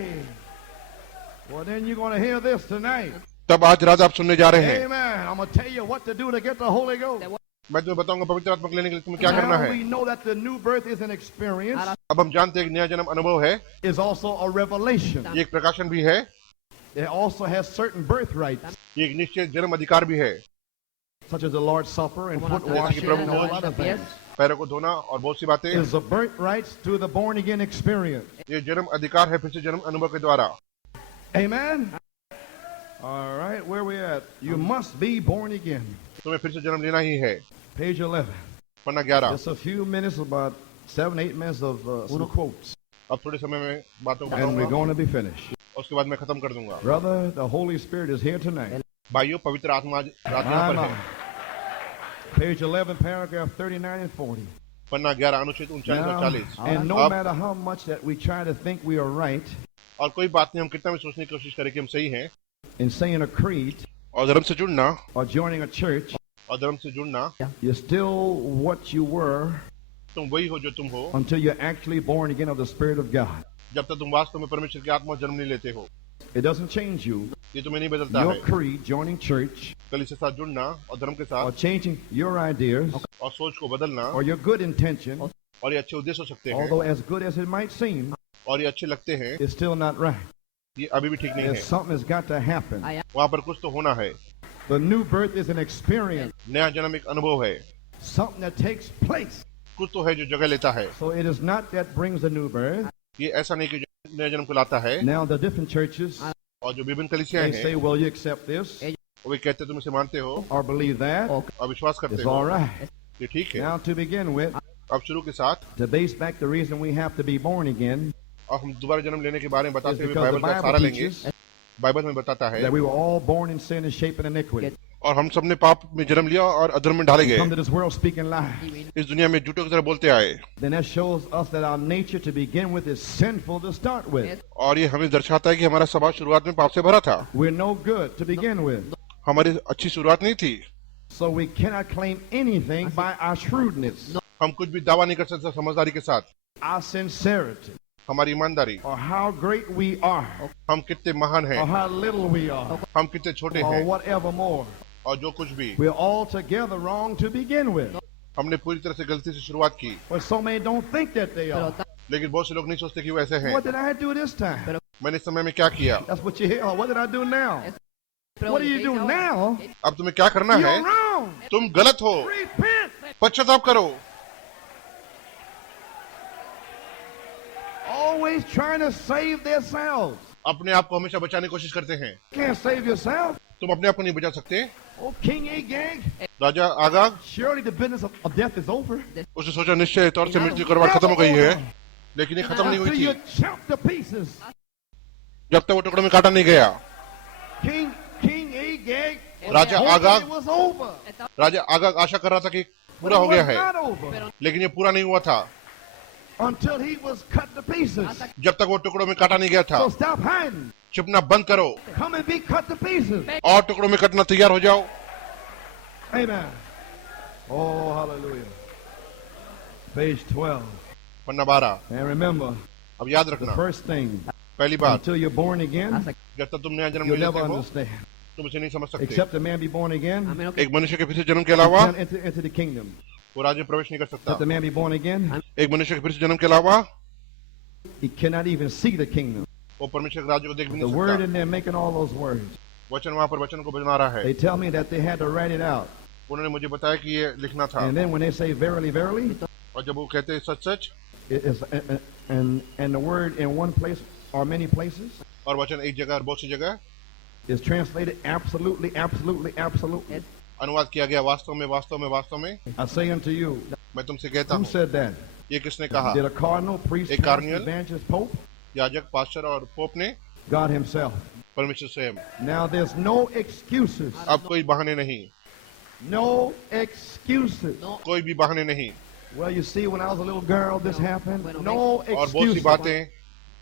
Glory. Well, then you're going to hear this tonight. तब आज रात आप सुनने जा रहे हैं। Amen. I'm going to tell you what to do to get the Holy Ghost. मैं तुम्हें बताऊंगा पवित्र आत्मा को लेने के लिए तुम्हें क्या करना Now है। we know that the new birth is an experience, अब हम जानते हैं कि नया जन्म अनुभव है, is also a revelation. ये एक प्रकाशन भी है, It also has certain birthrights, ये एक निश्चित जन्म अधिकार भी है, such as the Lord's Supper and foot जैसे कि washing Prabhu and all other things. पैरों को धोना और बहुत सी बातें। Is the birthrights to the born again experience. ये जन्म अधिकार है फिर से जन्म अनुभव के द्वारा। Amen. All right, where we at? You must be born again. तुम्हें फिर से जन्म लेना ही है। Page 11. Panna 11। Just a few minutes, about 7-8 minutes of some quotes, अब थोड़े समय में बातों को and we're बताऊंगा going to be finished. और उसके बाद मैं खत्म कर दूंगा। Brother, the Holy Spirit is here tonight. भाइयों, पवित्र आत्मा आज रात यहाँ पर My. है। Page 11, paragraph 39 and 40. पन्ना 11 अनुच्छेद 39 और Now, 40। and no अब matter how much that we try to think we are right और कोई बात नहीं, हम कितना भी सोचने की कोशिश करें कि हम सही हैं in saying a creed और धर्म से जुड़ना or joining a church, और धर्म से जुड़ना, you're still what you were तुम वही हो जो तुम हो until you're actually born again of the Spirit of God. जब तक तुम वास्तव में परमेश्वर की आत्मा जन्म नहीं लेते हो। It doesn't change you. ये तुम्हें नहीं बदलता Your है। creed, joining church, कलीसिया के साथ जुड़ना और धर्म के or साथ changing your ideas, और सोच को बदलना or your good intention, और ये अच्छे उद्देश्य हो सकते हैं although as good as it might seem, और ये अच्छे लगते हैं, is still not right. ये अभी भी ठीक नहीं There's है। something that's got to happen. वहाँ पर कुछ तो होना है। The new birth is an experience, नया जन्म एक अनुभव है, something that takes place. कुछ तो है जो जगह लेता है। So it is not that brings the new birth. ये ऐसा नहीं कि जो नया जन्म को लाता है। Now the different churches, और जो विभिन्न कलीसियाएं they हैं say, well, you accept this वे कहते तुम इसे मानते हो or believe that. और विश्वास करते It's हो, all right. ये ठीक है। Now to begin with, अब शुरू के साथ to base back the reason we have to be born again और हम दोबारा जन्म लेने के बारे में is बताते हुए because the बाइबल का सहारा Bible लेंगे। teaches बाइबल में बताता है that we were all born in sin and shapen in iniquity. और हम सबने पाप में जन्म लिया और अधर्म में ढाले We come to गए, this world speaking lies. इस दुनिया में झूठों की तरह बोलते आए। Then that shows us that our nature to begin with is sinful to start with. और ये हमें दर्शाता है कि हमारा स्वभाव शुरुआत में पाप से भरा था, We're no good to begin with. हमारी अच्छी शुरुआत नहीं थी। So we cannot claim anything by our shrewdness, हम कुछ भी दावा नहीं कर सकते समझदारी के साथ, our sincerity, हमारी ईमानदारी, or how great we are, हम कितने महान or हैं, how little we are, हम कितने छोटे or हैं whatever more. और जो कुछ भी। We're altogether wrong to begin with. हमने पूरी तरह से गलती से शुरुआत की, But so many don't think that they are. लेकिन बहुत से लोग नहीं सोचते कि वो ऐसे हैं। What did I do this time? मैंने इस समय में क्या किया? That's what you hear. Oh, what did I do now? What do you do now? अब तुम्हें क्या करना है? You're wrong. तुम गलत हो, Repent. पश्चाताप करो। Always trying to save themselves. अपने आप को हमेशा बचाने की कोशिश करते हैं। Can't save yourself. तुम अपने आप को नहीं बचा सकते। Oh, King Agag. Raja आगाग, Surely the business of death is over. उसने सोचा निश्चय तौर से मृत्यु करवाट खत्म हो गई है, लेकिन ये खत्म नहीं हुई Until थी you're chopped to pieces. जब तक वो टुकड़ों में काटा नहीं गया। King Agag. Raja hoped आगाग, it was over. राजा आगाग आशा कर रहा था कि But पूरा it हो गया was है, not over. लेकिन ये पूरा नहीं हुआ था। until he was cut to pieces. जब तक वो टुकड़ों में काटा नहीं गया था। So stop hiding. छुपना बंद करो Come and be cut to pieces. और टुकड़ों में कटना तैयार हो जाओ। Amen. Oh, hallelujah. Page 12. Panna 12। And remember, अब याद the रखना, first thing, पहली बात, until you're born again, जब तक तुम नया जन्म you'll ले never लेते हो understand. तुम इसे नहीं समझ सकते। Except a man be born again, एक मनुष्य के फिर से जन्म के he अलावा can't enter the kingdom. वो राज्य में प्रवेश नहीं कर सकता। Except a man be born again, एक मनुष्य के फिर से जन्म के अलावा he cannot even see the kingdom. वो परमेश्वर के राज्य को देख भी The नहीं word सकता। in there making all those words. वचन वहां पर वचन को बना रहा है। They tell me that they had to write it out. उन्होंने मुझे बताया कि ये लिखना था, And then when they say verily, verily, और जब वो कहते हैं सच सच, it is, and the word in one place or many places और वचन एक जगह और बहुत सी जगह is translated absolutely, absolutely, absolutely. अनुवाद किया गया वास्तव में वास्तव में वास्तव में। I say unto you, मैं तुमसे कहता who हूँ, said that? ये किसने कहा? Did a cardinal, priest, एक pastor, cardinal? evangelist, pope? याजक, पास्टर और पोप ने? God himself. परमेश्वर स्वयं। Now there's no excuses. अब कोई बहाने नहीं, No excuses. कोई भी बहाने नहीं। Well, you see, when I was a little girl, this happened. No और बहुत सी excuses. बातें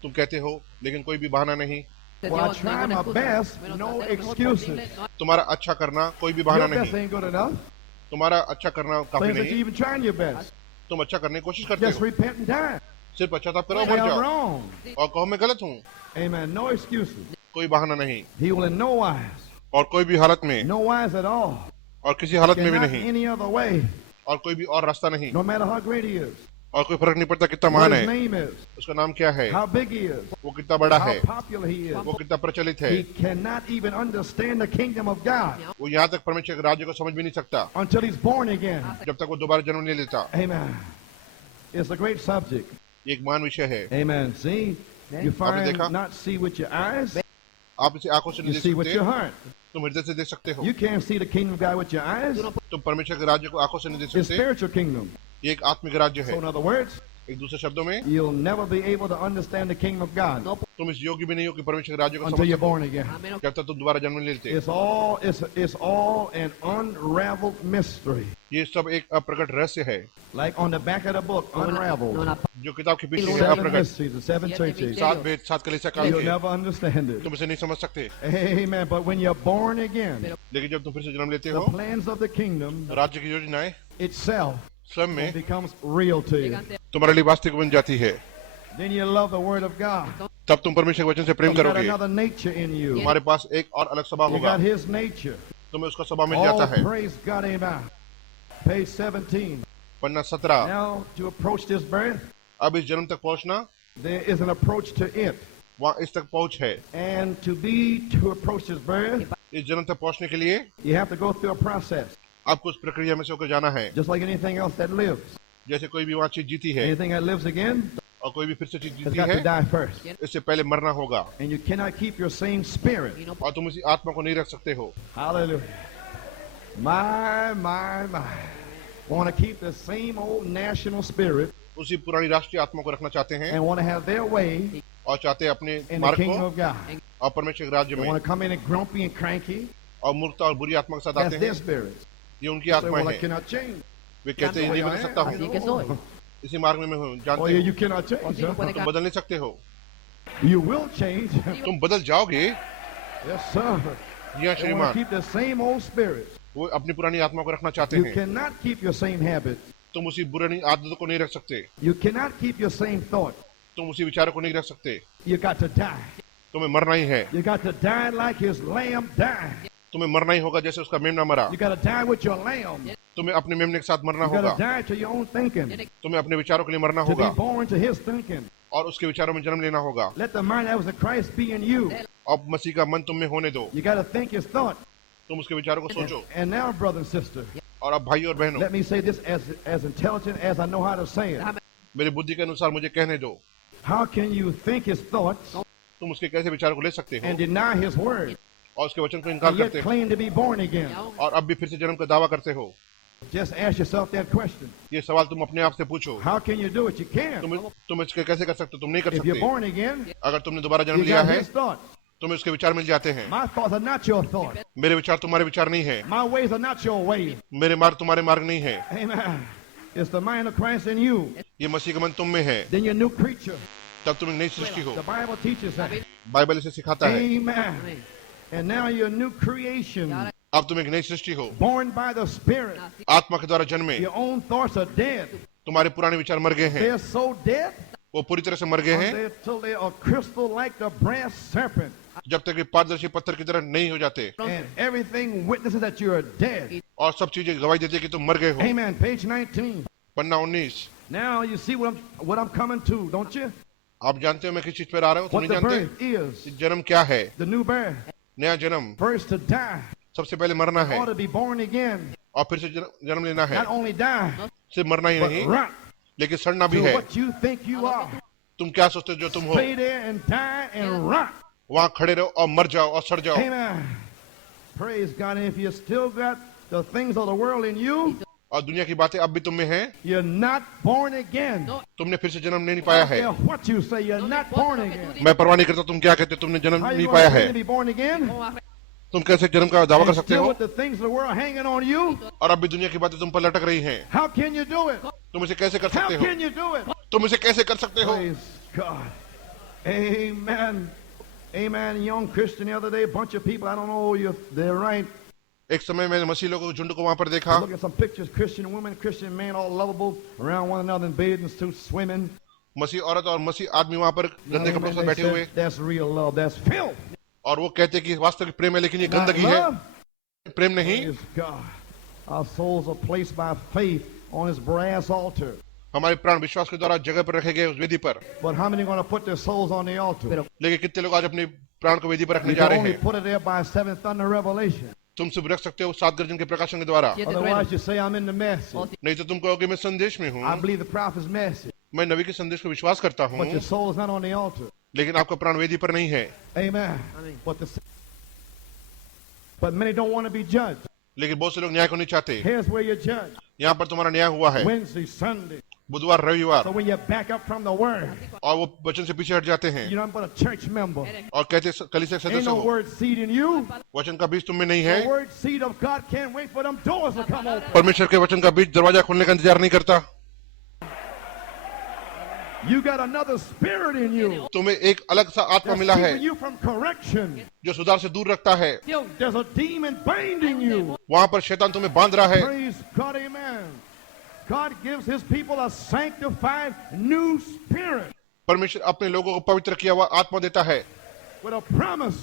तुम कहते हो, लेकिन कोई भी बहाना नहीं। Well, I try my best. No excuses. तुम्हारा अच्छा करना कोई भी बहाना Your best नहीं। ain't good enough. तुम्हारा अच्छा करना काफी Things that नहीं। you're even trying your best. तुम अच्छा करने की कोशिश करते Just हो, repent and die. सिर्फ पश्चाताप करो, Say मर I'm जाओ wrong. और कहो मैं गलत हूँ। Amen. No excuses. कोई बहाना नहीं He will in no wise, और कोई भी हालत में no wise at all, और किसी हालत में भी cannot नहीं any other way, और कोई भी और रास्ता नहीं no matter how great he is, और कोई फर्क नहीं पड़ता कितना what महान his है, name is, उसका नाम क्या है, how big he is, वो कितना बड़ा how है, popular he is. वो कितना प्रचलित है, He cannot even understand the kingdom of God वो यहाँ तक परमेश्वर के राज्य को समझ भी नहीं सकता until he's born again. जब तक वो दोबारा जन्म नहीं लेता। Amen. It's a great subject. ये एक महान विषय है। Amen. See, you find देखा? not see with your eyes, आप इसे आंखों से नहीं you देख see with सकते, your heart. तुम हृदय से देख सकते हो। You can't see the kingdom of God with your eyes. तुम परमेश्वर के राज्य को आंखों से नहीं देख It's सकते। spiritual kingdom. ये एक आत्मिक राज्य So है। in other words, एक दूसरे शब्दों में you'll never be able to understand the kingdom of God तुम इस योग्य भी नहीं हो कि परमेश्वर के राज्य को until समझ you're सको born again. जब तक तुम दोबारा जन्म नहीं लेते। It's all an unraveled mystery. ये सब एक अप्रकट रहस्य है, Like on the back of the book, unraveled. जो किताब के पीछे है, Seven अप्रकट। mysteries, the seven churches. सात भेद, सात कलीसिया काल You'll के, never understand it. तुम इसे नहीं समझ सकते। Amen. But when you're born again, लेकिन जब तुम फिर से जन्म लेते the हो, plans of the kingdom राज्य की योजनाएं itself स्वयं में becomes real to you. तुम्हारे लिए वास्तविक बन जाती है। Then you love the word of God. तब तुम परमेश्वर के वचन से प्रेम You got करोगे। another nature in you. तुम्हारे पास एक और अलग स्वभाव You होगा, got his nature. तुम्हें उसका स्वभाव मिल जाता Oh, है। praise God. Amen. Page 17. Panna 17। Now, to approach this birth, अब इस जन्म तक पहुंचना, there is an approach to it. वहाँ इस तक पहुंच है। And to approach this birth, इस जन्म तक पहुंचने के लिए you have to go through a process, आपको उस प्रक्रिया में से होकर जाना है। just like anything else that lives. जैसे कोई भी वहाँ चीज जीती है Anything that lives again और कोई भी फिर से चीज has जीती got to है, die first. इससे पहले मरना होगा And you cannot keep your same spirit. और तुम उसी आत्मा को नहीं रख सकते हो। Hallelujah. My. Want to keep the same old national spirit उसी पुरानी राष्ट्रीय आत्मा को रखना चाहते हैं and want to have their way और चाहते हैं अपने in the मार्ग kingdom को of God. और परमेश्वर के राज्य They में, want to come in and grumpy and cranky. और मूर्खता और बुरी आत्मा के साथ That's आते their हैं। spirit. ये उनकी Say, आत्माएं well, I हैं। cannot change. वे कहते हैं ये नहीं बदल सकता I हूँ, know. इसी मार्ग में मैं हूँ, Oh, जानते yeah, हो you cannot change. Huh? तुम बदल नहीं सकते हो। You will change. तुम बदल जाओगे। Yes, sir. जी हाँ They want श्रीमान, to keep the same old spirit. वो अपनी पुरानी आत्मा को रखना चाहते You हैं। cannot keep your same habits. तुम उसी बुरी आदतों को नहीं रख सकते, You cannot keep your same thought. तुम उसी विचारों को नहीं रख सकते। You got to die. तुम्हें मरना ही है, You got to die like his lamb died. तुम्हें मरना ही होगा जैसे उसका मेमना मरा। You got to die with your lamb. तुम्हें अपने मेमने के साथ मरना You got होगा, to die to your own thinking. तुम्हें अपने विचारों के लिए मरना To be होगा born to his thinking. और उसके विचारों में जन्म लेना होगा। Let the mind that was in Christ be in you. अब मसीह का मन तुम में होने दो, You got to think his thought. तुम उसके विचारों को सोचो। And now, brother and sister, और अब भाई और बहनों, let me say this as intelligent as I know how to say it. मेरी बुद्धि के अनुसार मुझे कहने दो, How can you think his thoughts तुम उसके कैसे विचारों को ले सकते हो and deny his word और उसके वचन को इनकार and yet करते हो claim to be born again? और अब भी फिर से जन्म का दावा करते हो? Just ask yourself that question. ये सवाल तुम अपने आप से पूछो। How can you do it? You can't. तुम इसके कैसे कर सकते हो? तुम नहीं कर If you're सकते। born again, अगर तुमने दोबारा जन्म you लिया got है, his thoughts. तुम्हें उसके विचार मिल जाते हैं। My thoughts are not your thoughts. मेरे विचार तुम्हारे विचार नहीं है, My ways are not your ways. मेरे मार्ग तुम्हारे मार्ग नहीं है। Amen. It's the mind of Christ in you. ये मसीह का मन तुम में है, Then you're a new creature. तब तुम एक नई सृष्टि हो। The Bible teaches that. Bible इसे सिखाता है। Amen. And now you're a new creation. अब तुम एक नई सृष्टि हो, Born by the Spirit. आत्मा के द्वारा जन्मे। Your own thoughts are dead. तुम्हारे पुराने विचार मर गए हैं, They're so dead वो पूरी तरह से मर गए हैं until they are crystal like the brass serpent. जब तक वे पारदर्शी पत्थर की तरह नहीं हो जाते, And everything witnesses that you are dead. और सब चीजें गवाही देती है कि तुम मर गए हो। Amen. Page 19. Panna 19। Now you see what I'm coming to, don't you? आप जानते हो मैं किस चीज पर आ रहा हूँ? तुम What नहीं the जानते? birth is. जन्म क्या है? The new birth. नया जन्म। First to die. सबसे पहले मरना है Or to be born again. और फिर से जन्म लेना है। Not only die, सिर्फ मरना ही but नहीं, rot लेकिन सड़ना भी to है। what you think you are. तुम क्या सोचते हो जो तुम हो? Stay there and die and rot. वहाँ खड़े रहो और मर जाओ और सड़ जाओ। Amen. Praise God. And if you still got the things of the world in you, और दुनिया की बातें अब भी तुम में हैं, you're not born again. तुमने फिर से जन्म नहीं पाया है। Yeah, what you say, you're not born again. मैं परवाह नहीं करता तुम क्या कहते हो, तुमने जन्म How नहीं you पाया going है। to be born again? तुम कैसे जन्म का दावा कर And सकते still हो with the things of the world hanging on you? और अब भी दुनिया की बातें तुम पर लटक रही हैं? How can you do it? तुम इसे कैसे कर How सकते हो? can you do it? तुम इसे कैसे कर सकते हो? Praise God. Amen. Amen. Young Christian the other day, a bunch of people, I don't know, they're right. एक समय मैंने मसीह लोगों के झुंड को वहां पर देखा। Look at some pictures, Christian women, Christian men, all lovable, around one another in bathing suits, swimming. मसीह औरत और मसीह आदमी वहां पर गंदे कपड़ों से They बैठे हुए, said, that's real love. That's filth. और वो कहते कि वास्तविक प्रेम है, लेकिन ये Not गंदगी है, love. प्रेम नहीं। Praise God. Our souls are placed by faith on his brass altar. हमारे प्राण विश्वास के द्वारा जगह पर रखे गए उस वेदी पर। But how many are going to put their souls on the altar? लेकिन कितने लोग आज अपने प्राण को वेदी पर रखने You जा can रहे only हैं? put it there by seventh thunder revelation. तुम सिर्फ रख सकते हो सात गर्जन के प्रकाशन के द्वारा, Otherwise, you say, I'm in the message. नहीं तो तुम कहोगे मैं संदेश में I हूँ, believe the prophet's message. मैं नबी के संदेश को विश्वास करता हूँ, But your soul is not on the altar. लेकिन आपका प्राण वेदी पर नहीं है। Amen. But many don't want to be judged. लेकिन बहुत से लोग न्याय को नहीं चाहते। Here's where you're judged. यहाँ पर तुम्हारा न्याय हुआ है Wednesday, Sunday. बुधवार, रविवार, So when you back up from the word, और वो वचन से पीछे हट जाते हैं you're not but a church member. और कहते कलीसिया के Ain't सदस्य no हो, word seed in you. वचन का बीज तुम में नहीं है। The word seed of God can't wait for them doors to come open. परमेश्वर के वचन का बीज दरवाजा खोलने का इंतजार नहीं करता। You got another spirit in you. तुम्हें एक अलग सा आत्मा That's मिला है keeping you from correction. जो सुधार से दूर रखता है। There's a demon binding you. वहां पर शैतान तुम्हें बांध रहा है। Praise God, amen. God gives his people a sanctified new spirit परमेश्वर अपने लोगों को पवित्र किया हुआ आत्मा देता है, with a promise.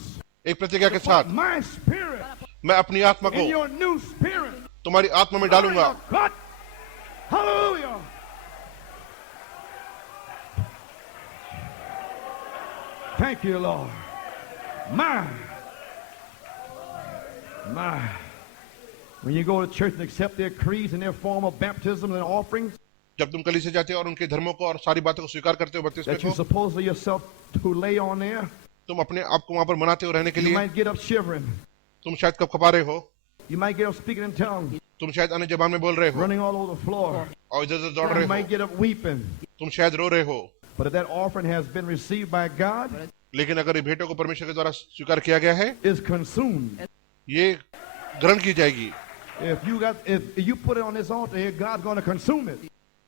एक प्रतिज्ञा के साथ, My spirit मैं अपनी आत्मा in को your new spirit. तुम्हारी आत्मा में डालूंगा। God. Hallelujah. Thank you, Lord. My. When you go to church and accept their creeds and their form of baptism and offerings जब तुम कलीसिया जाते हो और उनके धर्मों को और सारी बातों को स्वीकार करते हो बपतिस्मे that you को, supposedly yourself to lay on there, तुम अपने आप को वहां पर मनाते हो रहने के you लिए। might get up shivering. तुम शायद कपकपा रहे हो, You might get up speaking in tongues, तुम शायद अन्य जबान में बोल रहे हो running all over the floor. और इधर उधर दौड़ You रहे might हो, get up weeping. तुम शायद रो रहे हो। But if that offering has been received by God, लेकिन अगर ये भेंटों को परमेश्वर के द्वारा स्वीकार किया गया है, it's consumed. ये ग्रहण की जाएगी। If you put it on this altar here, God's going to consume it.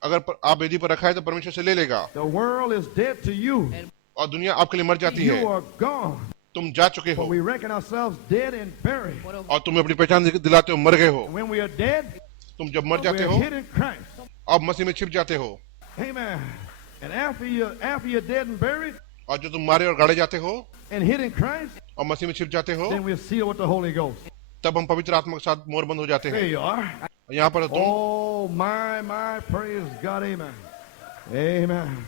अगर आप वेदी पर रखा है तो परमेश्वर से ले लेगा The world is dead to you. और दुनिया आपके लिए मर जाती है। You are gone. तुम जा चुके हो But we reckon ourselves dead and buried. और तुम अपनी पहचान दिलाते हो, मर गए हो। And when we are dead, तुम जब मर जाते we're हो hid in Christ. अब मसीह में छिप जाते हो, Amen. And after you're dead and buried और जो तुम मारे और गाड़े जाते हो and hid in Christ, और मसीह में छिप जाते हो, then we're sealed with the Holy Ghost. तब हम पवित्र आत्मा के साथ मोरबंद हो जाते There हैं। you are. यहाँ पर तुम Oh, my, praise God, amen. Amen.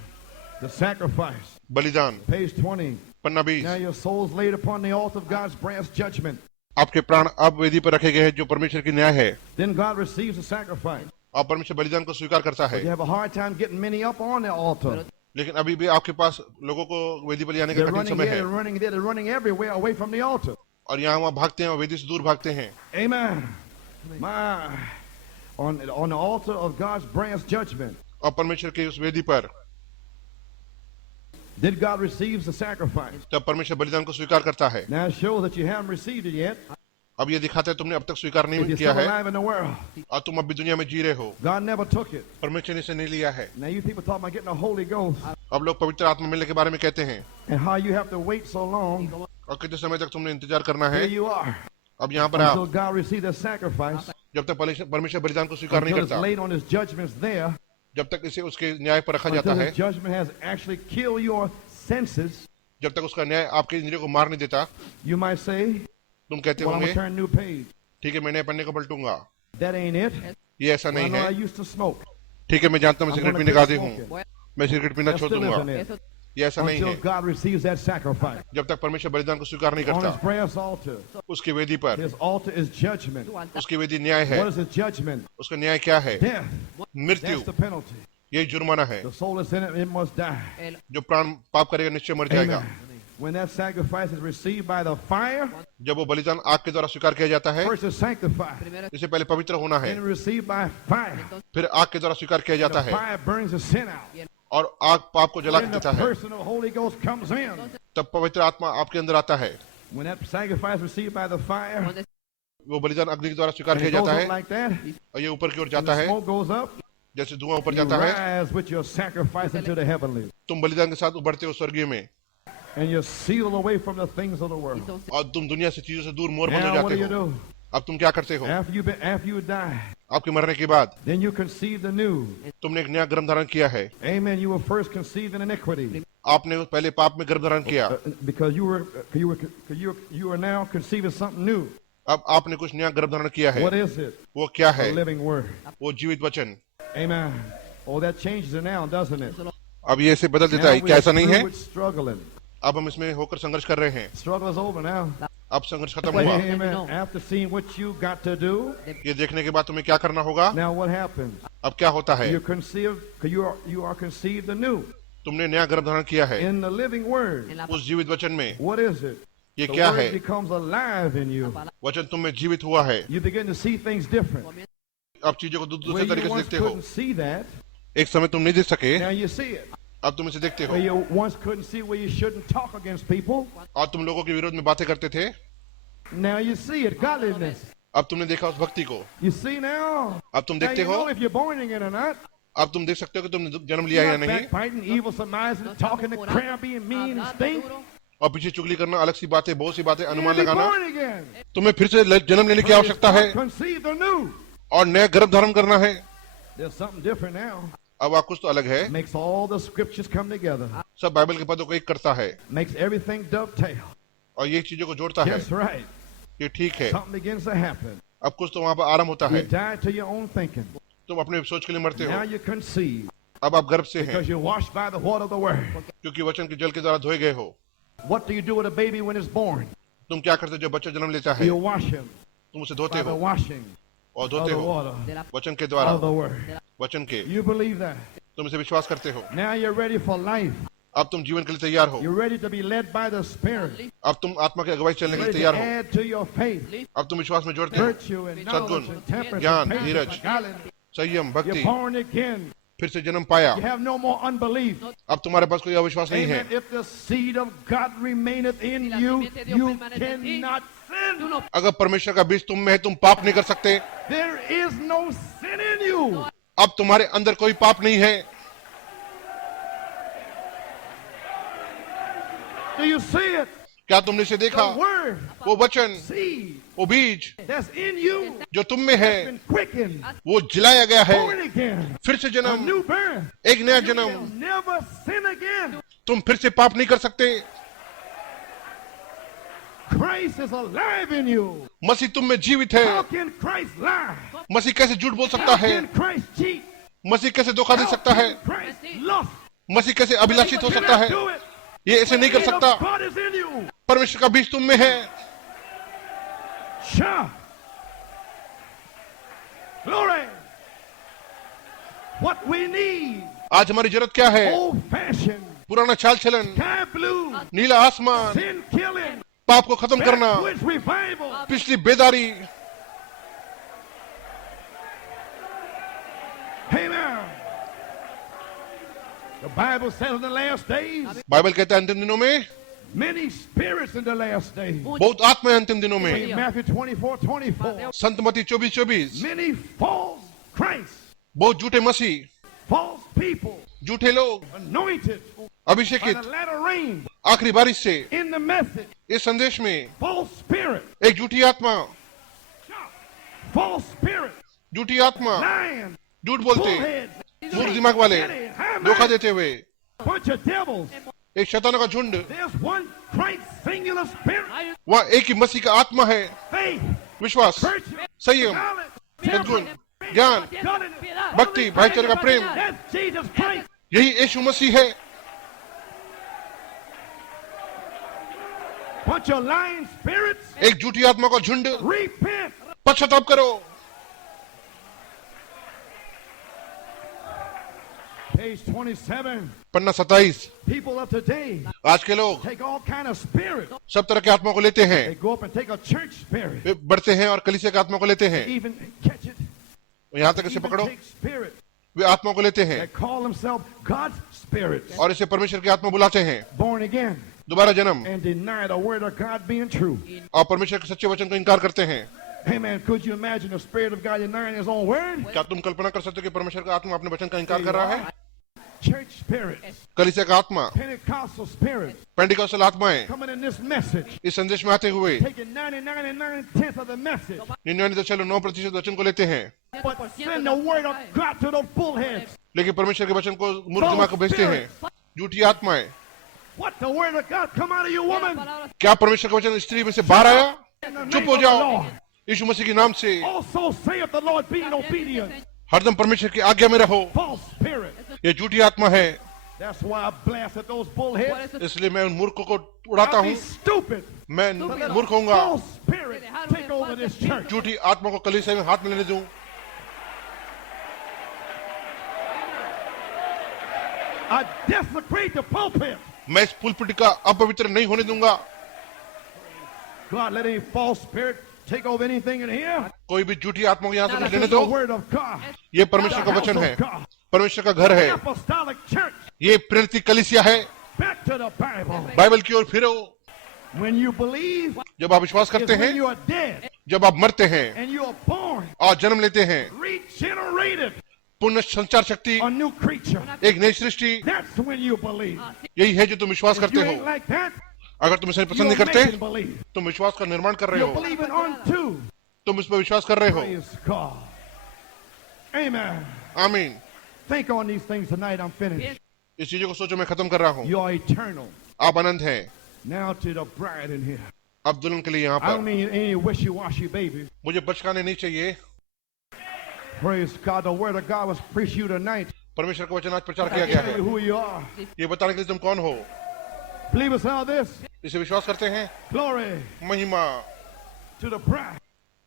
The sacrifice. बलिदान, Page 20. Panna 20। Now your soul's laid upon the altar of God's brass judgment. आपके प्राण अब वेदी पर रखे गए हैं जो परमेश्वर की न्याय है Then God receives the sacrifice. और परमेश्वर बलिदान को स्वीकार करता है। You have a hard time getting many up on the altar. लेकिन अभी भी आपके पास लोगों को वेदी पर ले आने का They're कठिन running समय here, है they're running there, they're running everywhere away from the altar. और यहाँ वहाँ भागते हैं और वेदी से दूर भागते हैं। Amen. My, on the altar of God's brass judgment, और परमेश्वर की उस वेदी पर then God receives the sacrifice. तब परमेश्वर बलिदान को स्वीकार करता है। Now it shows that you haven't received it yet. अब ये दिखाता है तुमने अब तक स्वीकार If नहीं you're किया still है alive in the world, और तुम अब भी दुनिया में जी रहे हो, God never took it. परमेश्वर ने इसे नहीं लिया है। Now you people talk about getting the Holy Ghost अब लोग पवित्र आत्मा मिलने के बारे में कहते हैं and how you have to wait so long. और कितने समय तक तुमने इंतजार करना है। Here you are. अब यहाँ पर आप Until God receives that sacrifice, जब तक परमेश्वर बलिदान को स्वीकार नहीं until it's करता, laid on his judgments there, जब तक इसे उसके न्याय पर रखा जाता until है, his judgment has actually killed your senses, जब तक उसका न्याय आपके इंद्रियों को मार नहीं देता, you might say, तुम कहते well, I'm होंगे going to turn a new page. ठीक है मैं नए पन्ने को पलटूंगा। That ain't it. ये ऐसा Well, I नहीं know I है। used to smoke. ठीक है मैं जानता हूँ मैं I'm सिगरेट gonna पीने का quit आदी हूँ, smoking. मैं सिगरेट पीना That छोड़ still isn't दूंगा। it. ये ऐसा नहीं Until है। God receives that sacrifice. जब तक परमेश्वर बलिदान को स्वीकार नहीं On his करता, brass altar, उसकी वेदी पर, his altar is judgment. उसकी वेदी न्याय है। What is his judgment? उसका न्याय क्या है? Death. मृत्यु। That's the penalty. यही जुर्माना है। The soul that's in it, it must die. जो प्राण पाप करेगा निश्चय मर जाएगा। Amen. When that sacrifice is received by the fire, जब वो बलिदान आग के द्वारा स्वीकार किया जाता है, first is sanctified, इससे पहले पवित्र होना है, then received by fire. फिर आग के द्वारा स्वीकार किया जाता The है fire burns the sin out. और आग पाप को जला Then the देता है। person of the Holy Ghost comes in. तब पवित्र आत्मा आपके अंदर आता है। When that sacrifice is received by the fire, वो बलिदान अग्नि के द्वारा स्वीकार and किया it goes जाता up है like that, और ये ऊपर की ओर and जाता the है, smoke goes up, जैसे धुआं ऊपर you जाता है, rise with your sacrifice into the heavenlies. तुम बलिदान के साथ उभरते हो स्वर्गीय में And you're sealed away from the things of the world. और तुम दुनिया से चीजों से दूर मोर बंद हो Now what जाते do you हो। do? अब तुम क्या करते हो? After you die, आपके मरने के बाद then you conceive the new. तुमने एक नया गर्भ धारण किया है। Amen. You were first conceived in iniquity. आपने पहले पाप में गर्भ धारण किया, Because you are now conceiving something new. अब आपने कुछ नया गर्भ धारण किया है। What is it? वो क्या The है? living word. वो जीवित वचन। Amen. Oh, that changes it now, doesn't it? अब ये इसे बदल देता Now है, क्या ऐसा नहीं we're है? through with struggling. अब हम इसमें होकर संघर्ष कर रहे हैं। Struggle is over now. अब संघर्ष खत्म हुआ। Amen. After seeing what you got to do, ये देखने के बाद तुम्हें क्या करना होगा? now what happens? अब क्या होता है? You're conceived. You are conceived anew तुमने नया गर्भ धारण किया है in the living word. उस जीवित वचन में। What is it? ये The क्या word है? becomes alive in you. वचन तुम में जीवित हुआ है। You begin to see things different. अब चीजों को Where दूसरे you तरीके से once देखते हो। couldn't see that, एक समय तुम नहीं देख सके, now you see it. अब तुम इसे देखते हो। Where you once couldn't see where you shouldn't talk against people, और तुम लोगों के विरोध में बातें करते थे, now you see it. Godliness. अब तुमने देखा उस भक्ति को। You see now. अब तुम Now देखते you know हो, if you're born again or not. अब तुम देख सकते हो कि तुमने जन्म लिया है या Not नहीं। backbiting, evil surmising, talking to crab, being mean and stink. और पीछे चुगली करना, अलग सी बातें, बहुत सी बातें, You're अनुमान be लगाना। born again. तुम्हें फिर से जन्म लेने की आवश्यकता है Conceived anew. और नया गर्भ धारण करना है। There's something different now. अब आप कुछ तो अलग है। Makes all the scriptures come together. सब बाइबल के पदों को एक करता है Makes everything dovetail. और ये चीजों को जोड़ता है। Just right. ये ठीक है। Something begins to happen. अब कुछ तो वहाँ पर आराम होता You है। die to your own thinking. तुम अपने सोच के लिए मरते Now हो। you conceive अब आप गर्भ से हैं because you're washed by the water of the word. क्योंकि वचन के जल के द्वारा धोए गए हो। What do you do with a baby when it's born? तुम क्या करते हो जब बच्चा जन्म लेता है? You wash him तुम उसे धोते by the हो washing और of धोते the हो water वचन के द्वारा, of the word. वचन के। You believe that. तुम इसे विश्वास करते हो। Now you're ready for life. अब तुम जीवन के लिए तैयार हो। You're ready to be led by the Spirit. अब तुम आत्मा के अगुवाई चलने के लिए Ready to तैयार हो। add to your faith अब तुम विश्वास में जोड़ते हो virtue and knowledge सद्गुण, and temperance ज्ञान, and patience Dheeraj, and godliness. संयम, You're भक्ति, born again. फिर से जन्म पाया। You have no more unbelief. अब तुम्हारे पास कोई अविश्वास नहीं है। Amen. If the seed of God remaineth in you, you cannot sin. अगर परमेश्वर का बीज तुम में है, तुम पाप नहीं कर सकते। There is no sin in you. अब तुम्हारे अंदर कोई पाप नहीं है। Do you see it? क्या तुमने इसे देखा? The word, वो वचन, seed वो बीज that's in you, जो तुम में है, been quickened, वो जिलाया गया born है। again, फिर से a जन्म, new birth. एक नया You जन्म। will never sin again. तुम फिर से पाप नहीं कर सकते। Christ is alive in you. मसीह तुम में जीवित How है। can Christ lie? मसीह कैसे झूठ बोल सकता How है? can Christ cheat? मसीह कैसे धोखा दे How सकता है? can Christ lust? मसीह कैसे अभिलाषित हो He सकता है? cannot do it. ये ऐसे नहीं कर The seed सकता। of God is in you. परमेश्वर का बीज तुम में है। Sure. Glory. What we need, आज हमारी जरूरत क्या है? old fashioned, पुराना चाल चलन, sky blue, नीला आसमान, sin killing, पाप को खत्म करना, backwoods revival. पिछली बेदारी। Amen. The Bible says in the last days, Bible कहता है अंतिम दिनों में Many spirits in the last days. बहुत आत्मा है अंतिम दिनों में। Matthew 24:24. संत मत्ती 24:24। Many false Christs, बहुत झूठे मसीह, false people, झूठे लोग, anointed by अभिषेकित the latter rain आखिरी बारिश से in the message. इस संदेश में False spirit, एक झूठी आत्मा, false spirit, झूठी आत्मा, lying, झूठ बोलते, bullheads, मूर्ख दिमाग वाले, धोखा देते हुए, bunch of devils. एक शैतानों का झुंड। There's one Christ singular spirit. वहाँ एक ही मसीह का आत्मा है, Faith, विश्वास, virtue, संयम, knowledge, सद्गुण, temperance, ज्ञान, godliness. भक्ति, भाईचारे का प्रेम, That's Jesus Christ. यही यीशु मसीह है। Bunch of lying spirits. एक झूठी आत्मा का झुंड। Repent. पश्चाताप करो। Page 27. Panna 27। People of today आज के लोग take all kind of spirit. सब तरह के आत्मा को लेते हैं, They go up and take a church spirit. वे बढ़ते हैं और कलीसिया के आत्मा को लेते हैं। Even catch it. यहाँ तक इसे Even पकड़ो, take spirit. वे आत्मा को लेते हैं They call themselves God's spirits. और इसे परमेश्वर की आत्मा बुलाते हैं। Born again. दोबारा जन्म, And deny the word of God being true. और परमेश्वर के सच्चे वचन को इनकार करते हैं। Amen. Could you imagine the spirit of God denying his own word? क्या तुम कल्पना कर सकते हो कि परमेश्वर का आत्मा अपने वचन का इनकार कर रहा है? Church spirits. कलीसिया का आत्मा, Pentecostal spirits. पेंटिकॉस्टल आत्माएं Coming in this message. इस संदेश में आते हुए Taking 99.9% of the message. 99.9% वचन को लेते हैं, But send the word of God to those bullheads. लेकिन परमेश्वर के वचन को मूर्ख दिमाग को भेजते हैं। झूठी आत्माएं। What the word of God come out of you, woman? क्या परमेश्वर का वचन स्त्री में से बाहर आया? In the चुप name हो of the जाओ, Lord. यीशु मसीह के नाम से। Also saith the Lord, being obedient. हरदम परमेश्वर की आज्ञा में रहो। False spirit. ये झूठी आत्मा है, That's why I blasted those bullheads. इसलिए मैं उन मूर्खों को उड़ाता I'll हूँ। be stupid. मैं मूर्ख होऊंगा। False spirit take over this church. झूठी आत्मा को कलीसिया में हाथ में लेने दूं। I desecrate the pulpit. मैं इस पुलपिट का अपवित्र नहीं होने दूंगा। God, let any false spirit take over anything in here. कोई भी झूठी आत्मा को यहाँ से कुछ This लेने is दो। the word of God. ये परमेश्वर का वचन है, परमेश्वर का घर है, Apostolic church. ये प्रेरित कलीसिया है। Back to the Bible. Bible की ओर फिरो। When you believe, जब आप विश्वास is करते when हैं, you are dead जब आप मरते हैं and you are born, और जन्म लेते हैं, regenerated, पुनः संचार शक्ति, a new creature. एक नई सृष्टि, That's when you believe. यही है जो तुम विश्वास If करते you हो। ain't like that, अगर तुम इसे पसंद नहीं you're करते, making believe. तुम विश्वास का निर्माण कर रहे You're हो, believing unto. तुम इस पर विश्वास कर रहे हो। Praise God. Amen. आमीन। Think on these things tonight. I'm finished. इस चीजों को सोचो, मैं खत्म कर रहा हूँ। You are eternal. आप अनंत हैं। Now to the bride in here. अब दुल्हन के लिए यहाँ I don't पर mean any wishy-washy baby. मुझे बचकाने नहीं चाहिए। Praise God. The word of God was preached to you tonight. परमेश्वर का वचन आज प्रचार किया To गया tell है, you who you are. ये बताने के लिए तुम कौन हो। Believe us all this. इसे विश्वास करते हैं। Glory महिमा to the bride.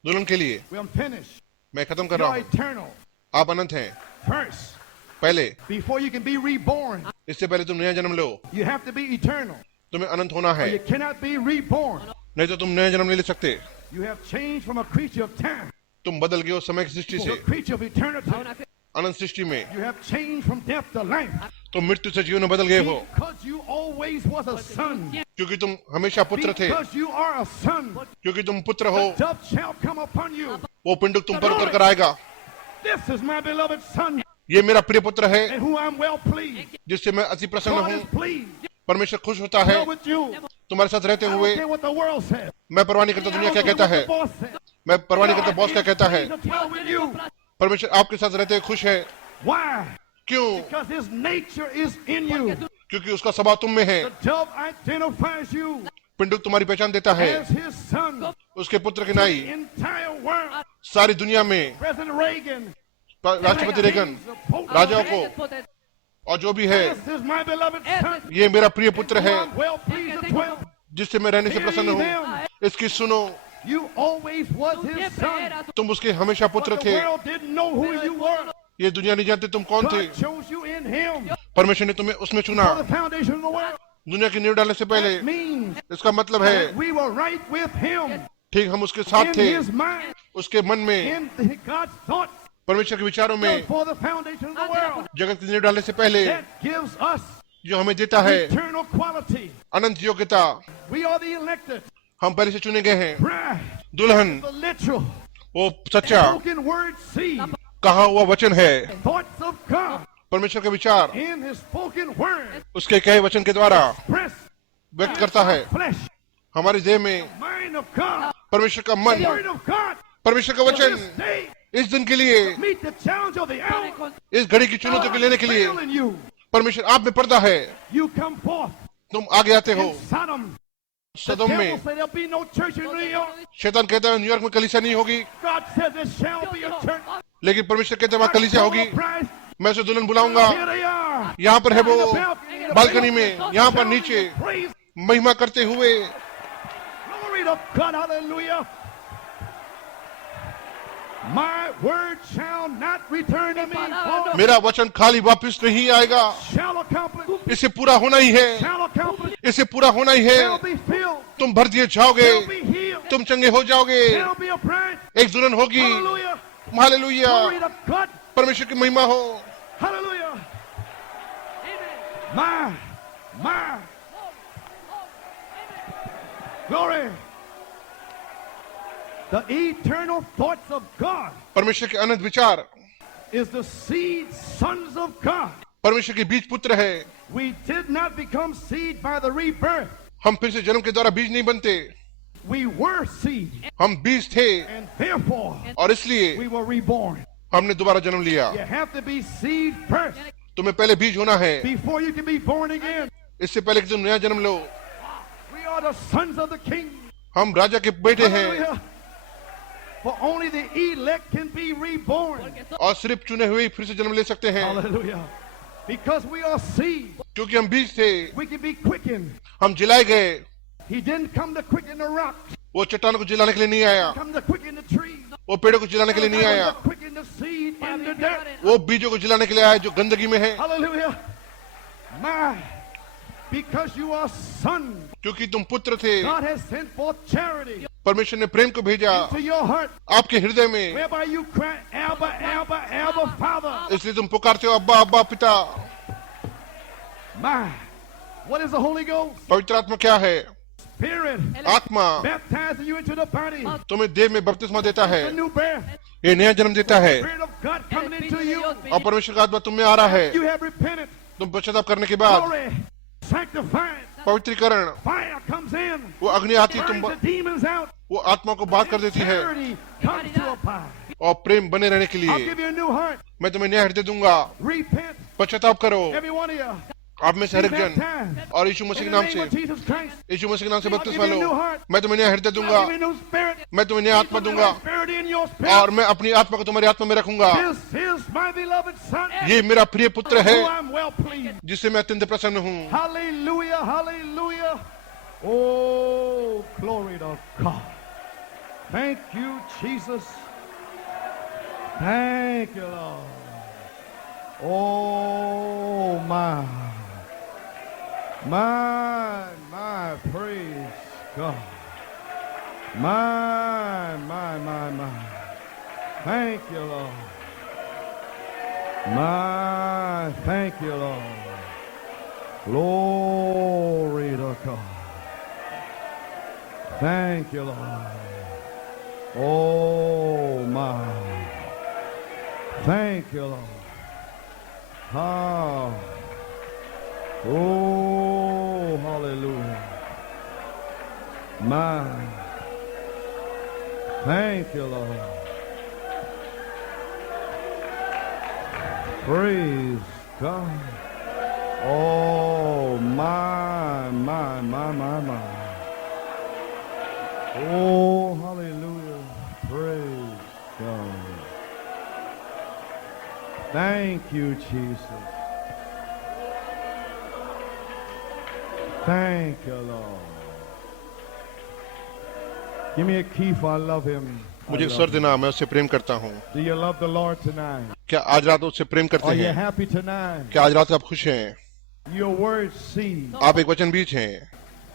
दुल्हन के लिए। Well, I'm finished. मैं खत्म कर You रहा are हूँ। eternal. आप अनंत हैं। First, पहले, before you can be reborn, इससे पहले तुम नया जन्म लो। you have to be eternal. तुम्हें अनंत होना है, You cannot be reborn. नहीं तो तुम नया जन्म नहीं ले सकते। You have changed from a creature of time तुम बदल गए हो समय की सृष्टि to से a creature of eternity. अनंत सृष्टि में। You have changed from death to life. तुम मृत्यु से जीवन में बदल गए हो, Because you always was a son. क्योंकि तुम हमेशा पुत्र थे, Because you are a son. क्योंकि तुम पुत्र हो। The dove shall come upon you. वो पिंडुक तुम पर उतर कर आएगा। This is my beloved son, ये मेरा प्रिय पुत्र है, in who I'm well pleased. जिससे मैं अति प्रसन्न God is हूँ। pleased. परमेश्वर खुश होता है Well with you. तुम्हारे साथ रहते I हुए। don't care what the world says. मैं परवाह नहीं करता I दुनिया don't क्या care कहता what है, the boss says. मैं परवाह नहीं करता बॉस क्या कहता है। God is well with you. परमेश्वर आपके साथ रहते हुए खुश है। Why? क्यों? Because his nature is in you. क्योंकि उसका स्वभाव तुम में है। The dove identifies you पिंडुक तुम्हारी पहचान देता है, as his son. उसके पुत्र की The नाई entire world. सारी दुनिया में, President Reagan. राष्ट्रपति रेगन, राजाओं को और जो भी है, This is my beloved son. ये मेरा प्रिय पुत्र है, I'm well pleased as well. जिससे मैं रहने से प्रसन्न हूँ। इसकी सुनो, You always was his son. तुम उसके हमेशा पुत्र But the थे। world didn't know who you were. ये दुनिया नहीं जानती तुम कौन थे। God chose you in him परमेश्वर ने तुम्हें उसमें for चुना, the foundation of the world. दुनिया की नींव डालने से पहले। That means इसका मतलब है that we were right with him ठीक हम उसके साथ in थे, his mind, उसके मन में, in God's thoughts परमेश्वर के विचारों में, before the foundation of the world. जगत की नींव डालने से पहले। That gives us जो हमें देता है eternal quality. अनंत योग्यता। We are the elected. हम पहले से चुने गए हैं। Bride, दुल्हन the literal, वो सच्चा spoken word seed, कहा हुआ वचन है। thoughts of God परमेश्वर के विचार in His spoken word, उसके कहे वचन के द्वारा express व्यक्त करता है। flesh, हमारी देह में mind of God, परमेश्वर का मन, word of God. परमेश्वर का For वचन this day, इस दिन के लिए, meet the challenge of the hour. इस घड़ी की चुनौती को लेने के लिए Fail in you, परमेश्वर आप में पर्दा है। you come forth तुम आगे आते हो। in Sodom. The Sodom devil में said there'll be no church in New York. शैतान कहता है न्यूयॉर्क में कलीसिया नहीं होगी, God said there shall be a church. लेकिन परमेश्वर कहते हैं वहां कलीसिया होगी। Prize. मैं उसे दुल्हन बुलाऊंगा। Here they are. यहाँ पर है वो In the balcony, बालकनी में, यहाँ पर नीचे Praise. महिमा करते हुए। Glory to God. Hallelujah. My word shall not return to me. void, मेरा वचन खाली वापस नहीं आएगा, Shall accomplish. इसे पूरा होना ही है, Shall accomplish. इसे पूरा होना ही है। Shall be filled. तुम भर दिए जाओगे, Shall be healed. तुम चंगे हो जाओगे, Shall be a bride. एक दुल्हन होगी। Hallelujah. Hallelujah, Glory to God. परमेश्वर की महिमा हो। Hallelujah. My. Glory. The eternal thoughts of God परमेश्वर के अनंत विचार is the seed sons of God. परमेश्वर के बीज पुत्र है। We did not become seed by the rebirth. हम फिर से जन्म के द्वारा बीज नहीं बनते, We were seed, हम बीज थे and therefore और इसलिए we were reborn. हमने दोबारा जन्म लिया। You have to be seed first तुम्हें पहले बीज होना है, before you can be born again. इससे पहले कि तुम नया जन्म लो। We are the sons of the King. हम राजा के बेटे हैं Hallelujah. For only the elect can be reborn. और सिर्फ चुने हुए ही फिर से जन्म ले सकते हैं, Hallelujah. Because we are seed, क्योंकि हम बीज थे। we can be quickened. हम जिलाए गए। He didn't come to quicken the rock, वो चट्टानों को जिलाने के लिए नहीं आया, come to quicken the tree. वो पेड़ों को जिलाने के लिए नहीं He आया, come to quicken the seed in the dirt. वो बीजों को जिलाने के लिए आया जो गंदगी में है। Hallelujah. My, because you are son, क्योंकि तुम पुत्र थे, God has sent forth charity परमेश्वर ने प्रेम को भेजा to your heart, आपके हृदय में, whereby you cry, Abba, Abba, Abba, Father. इसलिए तुम पुकारते हो अब्बा अब्बा पिता। My, what is the Holy Ghost? पवित्र आत्मा क्या है? Spirit, आत्मा baptizing you into the body. तुम्हें देह में बपतिस्मा देता है, A new birth. ये नया जन्म देता है Spirit of God coming into you. और परमेश्वर का आत्मा तुम में आ रहा है। You have repented. तुम पश्चाताप करने के बाद Glory. Sanctified. पवित्रीकरण, Fire comes in. वो अग्नि आती, तुम Burns the demons out. वो आत्मा को बात कर देती है Charity comes to abide. और प्रेम बने रहने के I'll लिए give you a new heart. मैं तुम्हें नया हृदय दूंगा। Repent. पश्चाताप करो Every one of you. आप में से हर Be एक जन baptized. और यीशु मसीह In के the नाम name of से, Jesus Christ. यीशु मसीह के नाम से I'll बपतिस्मा give you a new low. heart. मैं तुम्हें नया हृदय दूंगा, I'll give you a new spirit. मैं तुम्हें नया आत्मा Put the दूंगा right spirit in your spirit. और मैं अपनी आत्मा को तुम्हारी आत्मा में रखूंगा। This is my beloved son. ये मेरा प्रिय पुत्र है Who I'm well pleased. जिससे मैं अत्यंत प्रसन्न हूँ। Hallelujah, hallelujah. Oh, glory to God. Thank you, Jesus. Thank you, Lord. Oh, my. My, praise God. My. Thank you, Lord. My, thank you, Lord. Glory to God. Thank you, Lord. Oh, my. Thank you, Lord. Ah. Oh, hallelujah. My. Thank you, Lord. Praise God. Oh, my. Oh, hallelujah. Praise God. Thank you, Jesus. Thank you, Lord. Give me a key for I love him. I मुझे एक love स्वर him. देना, मैं उससे प्रेम करता हूँ। Do you love the Lord tonight? क्या आज रात उससे प्रेम करते Are you हैं? happy tonight? क्या आज रात आप खुश हैं? Your word seed. आप एक वचन बीज हैं,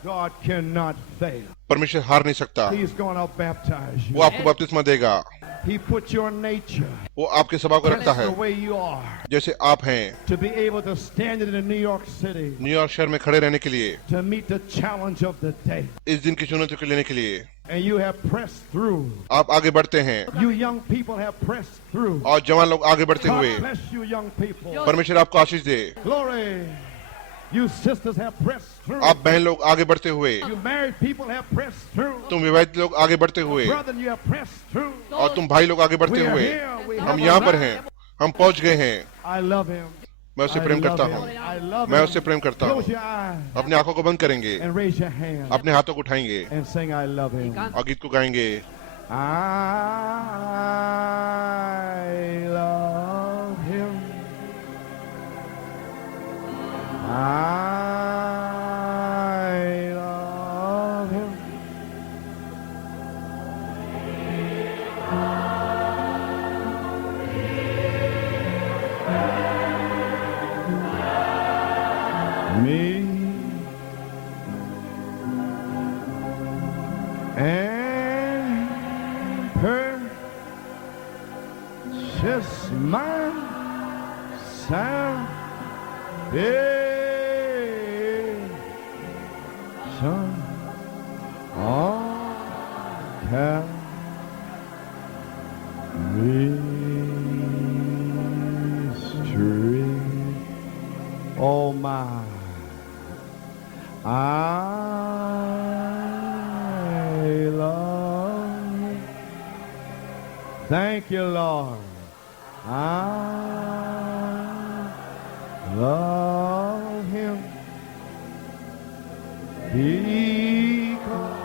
God cannot fail. परमेश्वर हार नहीं सकता। He's going to baptize वो you. आपको बपतिस्मा देगा। He put your nature वो आपके स्वभाव को रखता just है the way you are जैसे आप हैं, to be able to stand in New York City New York शहर में खड़े रहने के लिए, to meet the challenge of the day. इस दिन की चुनौती को लेने के लिए And you have pressed through. आप आगे बढ़ते हैं You young people have pressed through. और जवान लोग आगे बढ़ते हुए God bless you, young people. परमेश्वर आपको आशीष दे। Glory. You sisters have pressed through. आप बहन लोग आगे बढ़ते हुए, You married people have pressed through. तुम विवाहित लोग आगे बढ़ते हुए Brother, you have pressed through. और तुम भाई लोग आगे बढ़ते We are हुए, here. We हम have यहाँ पर arrived. हैं, हम पहुँच गए हैं। I love him. मैं उससे I प्रेम love करता him. हूँ, I love मैं him. उससे प्रेम करता Close हूँ। your eyes अपनी आंखों को बंद करेंगे, and raise your hand अपने हाथों को उठाएंगे and sing I love him. और गीत को गाएंगे। I love him. I love him. Me and her just my salvation on Calvary. Oh my, I love you. Thank you, Lord. I love him because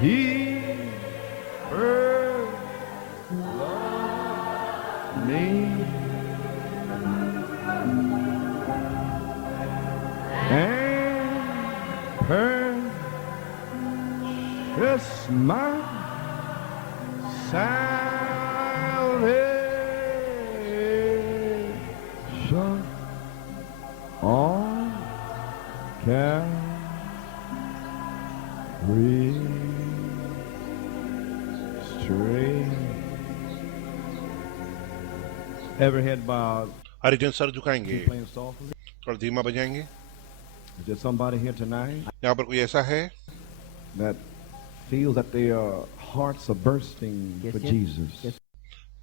he first loved me. And purchased my salvation on Calvary Street. Every head bowed, Harijan sir झुकाएंगे, playing softly. थोड़ा धीमा बजाएंगे। Is there somebody here tonight यहाँ पर कोई ऐसा है that feels that their hearts are bursting for Jesus?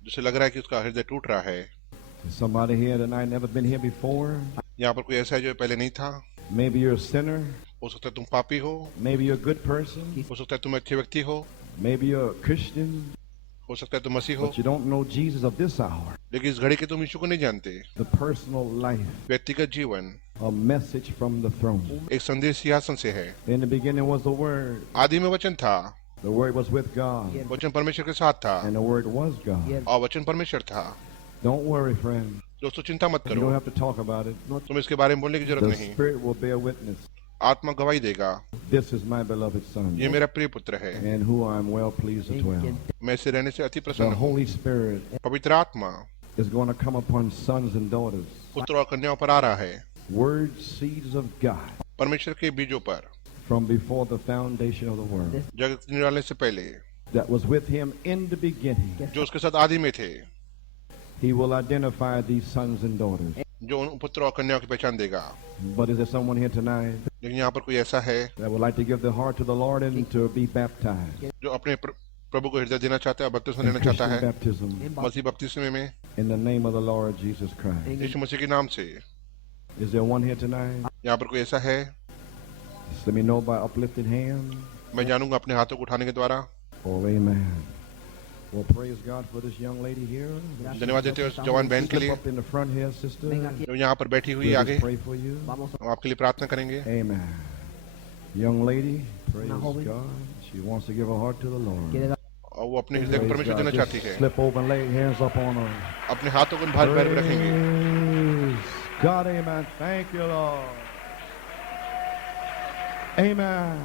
जिसे लग रहा है कि उसका हृदय टूट रहा है? Is somebody here tonight never been here before? यहाँ पर कोई ऐसा है जो पहले नहीं था? Maybe you're a sinner. हो सकता है तुम पापी हो, Maybe you're a good person. हो सकता है तुम अच्छे व्यक्ति हो, Maybe you're a Christian, हो सकता है तुम मसीह हो, but you don't know Jesus of this hour. लेकिन इस घड़ी के तुम यीशु को नहीं जानते। The personal life, व्यक्तिगत जीवन a message from the throne. एक संदेश सिंहासन से है। In the beginning was the Word. आदि में वचन था, The Word was with God, वचन परमेश्वर के साथ था and the Word was God. और वचन परमेश्वर था। Don't worry, friend. दोस्तों चिंता मत You don't करो, have to talk about it. तुम इसके बारे में बोलने की जरूरत The नहीं। Spirit will bear witness. आत्मा गवाही देगा, This is my beloved Son, ये मेरा प्रिय पुत्र है, and who I am well pleased to dwell. मैं इससे रहने से अति The प्रसन्न हूँ। Holy Spirit पवित्र आत्मा is going to come upon sons and daughters, पुत्र और कन्याओं पर आ रहा है, word seeds of God, परमेश्वर के बीजों पर, from before the foundation of the world, जगत निरालने से पहले, that was with him in the beginning. जो उसके साथ आदि में थे, He will identify these sons and daughters. जो उन पुत्र और कन्याओं की पहचान देगा। But is there someone here tonight लेकिन यहाँ पर कोई ऐसा है that would like to give their heart to the Lord and to be baptized जो अपने प्रभु को हृदय देना चाहता है, बपतिस्मा in लेना चाहता Christian है baptism मसीह बपतिस्मे में, in the name of the Lord Jesus Christ? यीशु मसीह के नाम से? Is there one here tonight? यहाँ पर कोई ऐसा है? Just let me know by uplifted hand. मैं जानूंगा अपने हाथों को उठाने के द्वारा। Oh, amen. Well, praise God for this young lady here. धन्यवाद देते हैं उस जवान बहन के Step लिए up in the front here, sister. जो यहाँ पर बैठी हुई है We'll आगे। just pray for you. हम आपके लिए प्रार्थना करेंगे। Amen. Young lady, praise God. She wants to give her heart to the Lord. और वो अपने हृदय को Praise परमेश्वर God. देना चाहती Just है। slip over and lay hands up on her. अपने हाथों को भार पैर में रखेंगे। Praise God, amen. Thank you, Lord. Amen.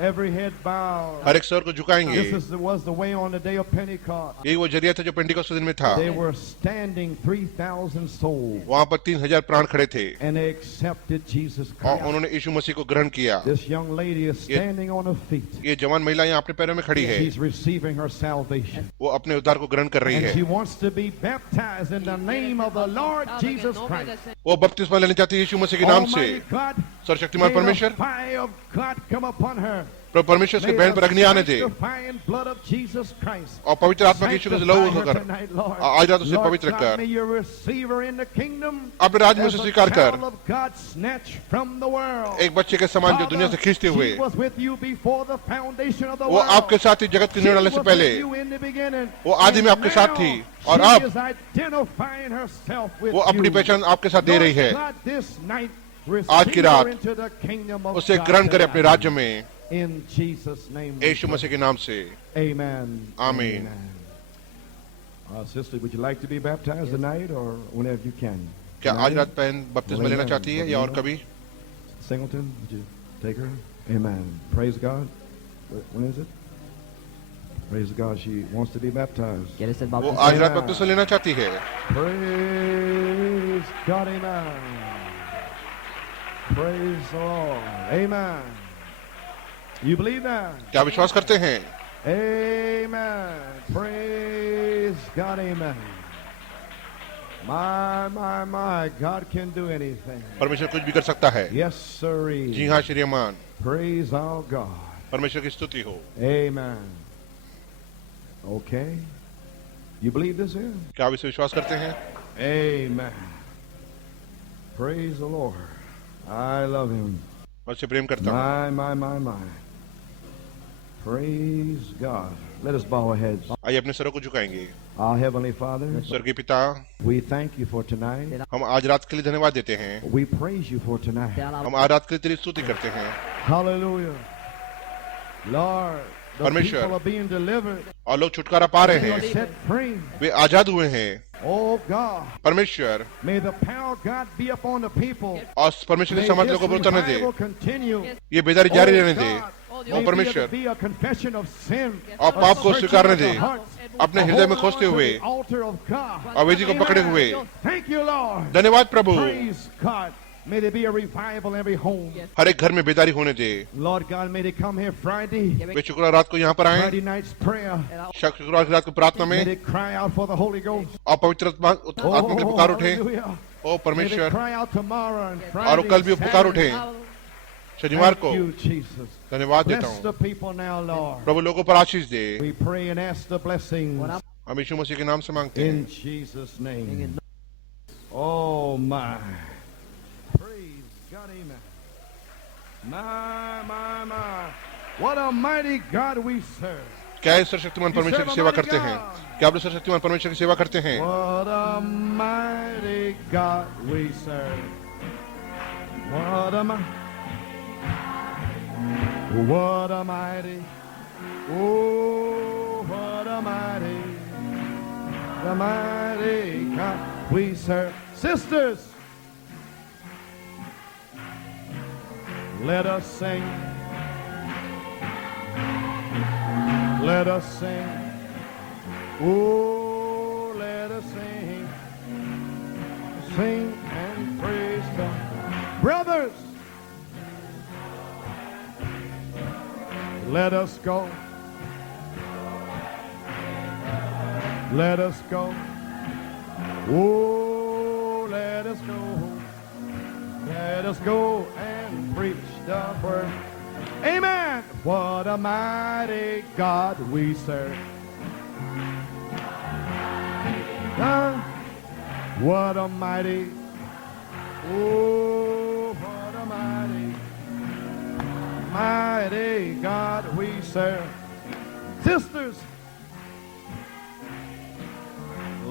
Every head bowed. हर एक सर को झुकाएंगे। Was the way on the day of Pentecost. यही वो जरिया था जो पेंटिकोस्ट के दिन में था। They were standing 3,000 souls. वहाँ पर 3,000 प्राण खड़े थे And they accepted Jesus और Christ. उन्होंने यीशु मसीह को ग्रहण किया। This young lady is standing on her feet. ये जवान महिला यहाँ अपने पैरों में खड़ी है। She's receiving her salvation. वो अपने उद्धार को ग्रहण कर रही And है। she wants to be baptized in the name of the Lord Jesus Christ. वो बपतिस्मा लेना चाहती है यीशु मसीह के नाम से। Almighty God, सर्वशक्तिमान may the परमेश्वर, fire of God come upon her. परमेश्वर उसके May बहन पर the अग्नि आने दे sanctifying blood of Jesus Christ और पवित्र आत्मा के यीशु के लहू sanctify her होकर tonight, Lord. आज रात उसे Lord पवित्र God, कर may you receive her in the kingdom अपने राज्य में as उसे a स्वीकार कर। child of God snatched from the world. एक बच्चे के समान जो दुनिया से खींचते हुए She was with you before the foundation of the वो world. आपके साथ ही जगत के She निर्णय डालने was से with पहले you in the beginning. वो आदि में And आपके साथ now थी और she अब is identifying herself with वो अपनी you. पहचान आपके साथ दे रही है। Lord God, this night, आज की receive रात her into the kingdom of उसे God ग्रहण करे अपने tonight. राज्य में In Jesus' name. we Yeshu pray. मसीह के नाम से। Amen. Amen. Sister, would you like to be baptized tonight or whenever you can? क्या आज Tonight? रात बहन बपतिस्मा लेना चाहती है या और कभी? Singleton, would you take her? Amen. Praise God. When is it? Praise God. She wants to be baptized. ¿Quieres ser वो bautizado? आज रात बपतिस्मा लेना चाहती है। Praise God. Amen. Praise the Lord. Amen. You believe that? क्या विश्वास करते हैं? Amen. Praise God. Amen. My, God can do anything. परमेश्वर कुछ भी कर सकता है। Yes, sirree. जी हाँ श्रीमान, Praise our God. परमेश्वर की स्तुति हो। Amen. Okay. You believe this here? क्या आप इसे विश्वास करते हैं? Amen. Praise the Lord. I love him. मैं उससे प्रेम करता हूँ। My. Praise God. Let us bow our heads. आइए अपने सरों को झुकाएंगे। Our Heavenly Father, स्वर्गीय पिता, we thank you for tonight. हम आज रात के लिए धन्यवाद देते हैं। We praise you for tonight. हम आज रात के लिए तेरी स्तुति करते हैं। Hallelujah. Lord, the परमेश्वर, people are being delivered. और लोग छुटकारा पा रहे They are हैं, set free. वे आजाद हुए हैं। Oh God, परमेश्वर, may the power of God be upon the people. और परमेश्वर May के समर्थ this लोगों को उतरने दे। revival continue. ये बेदारी जारी रहने Oh दे। God, ओ may परमेश्वर, there be a confession of sin. और पाप को a searching स्वीकारने of the they. hearts, अपने a हृदय में holding खोजते on to हुए the altar of God. और वेदी को पकड़े हुए। Thank you, Lord. धन्यवाद प्रभु। Praise God. May there be a revival in every home. हर एक घर में बेदारी होने दे। Lord God, may they come here Friday. वे शुक्रवार रात को यहाँ पर आए। Friday night's prayer. शुक्रवार की रात को प्रार्थना May में they cry out for the Holy Ghost. और पवित्र आत्मा के लिए पुकार उठे। hallelujah. ओ May they परमेश्वर, cry out tomorrow and और Friday. कल भी पुकार उठे। शनिवार को Thank you, Jesus. धन्यवाद देता Bless the हूँ। people now, Lord. प्रभु लोगों पर आशीष दे। We pray and ask the blessings हम यीशु मसीह के नाम से मांगते हैं। in Jesus' name. Oh my. Praise God, amen. My. What a mighty God we serve. क्या इस सर्वशक्तिमान परमेश्वर की सेवा करते हैं? क्या आप लोग सर्वशक्तिमान परमेश्वर की सेवा करते हैं? What a mighty God we serve. What a mighty. Oh, what a mighty. The mighty God we serve. Sisters, let us sing. Let us sing. Oh, let us sing. Sing and praise God. Brothers, let us go. Let us go. Oh, let us go. Let us go and preach the word. Amen. What a mighty God we serve. What a mighty. Oh, what a mighty God we serve. Sisters,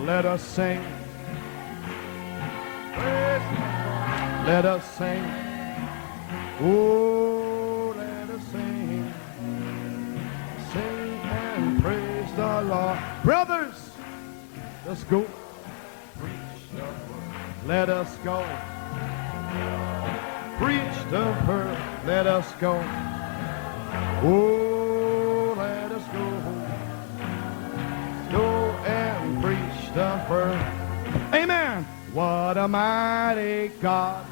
let us sing. Let us sing. Oh, let us sing. Sing and praise the Lord. Brothers, let's go. Preach the word. Let us go. Preach the word. Let us go. Oh, let us go. Go and preach the word. Amen. What a mighty God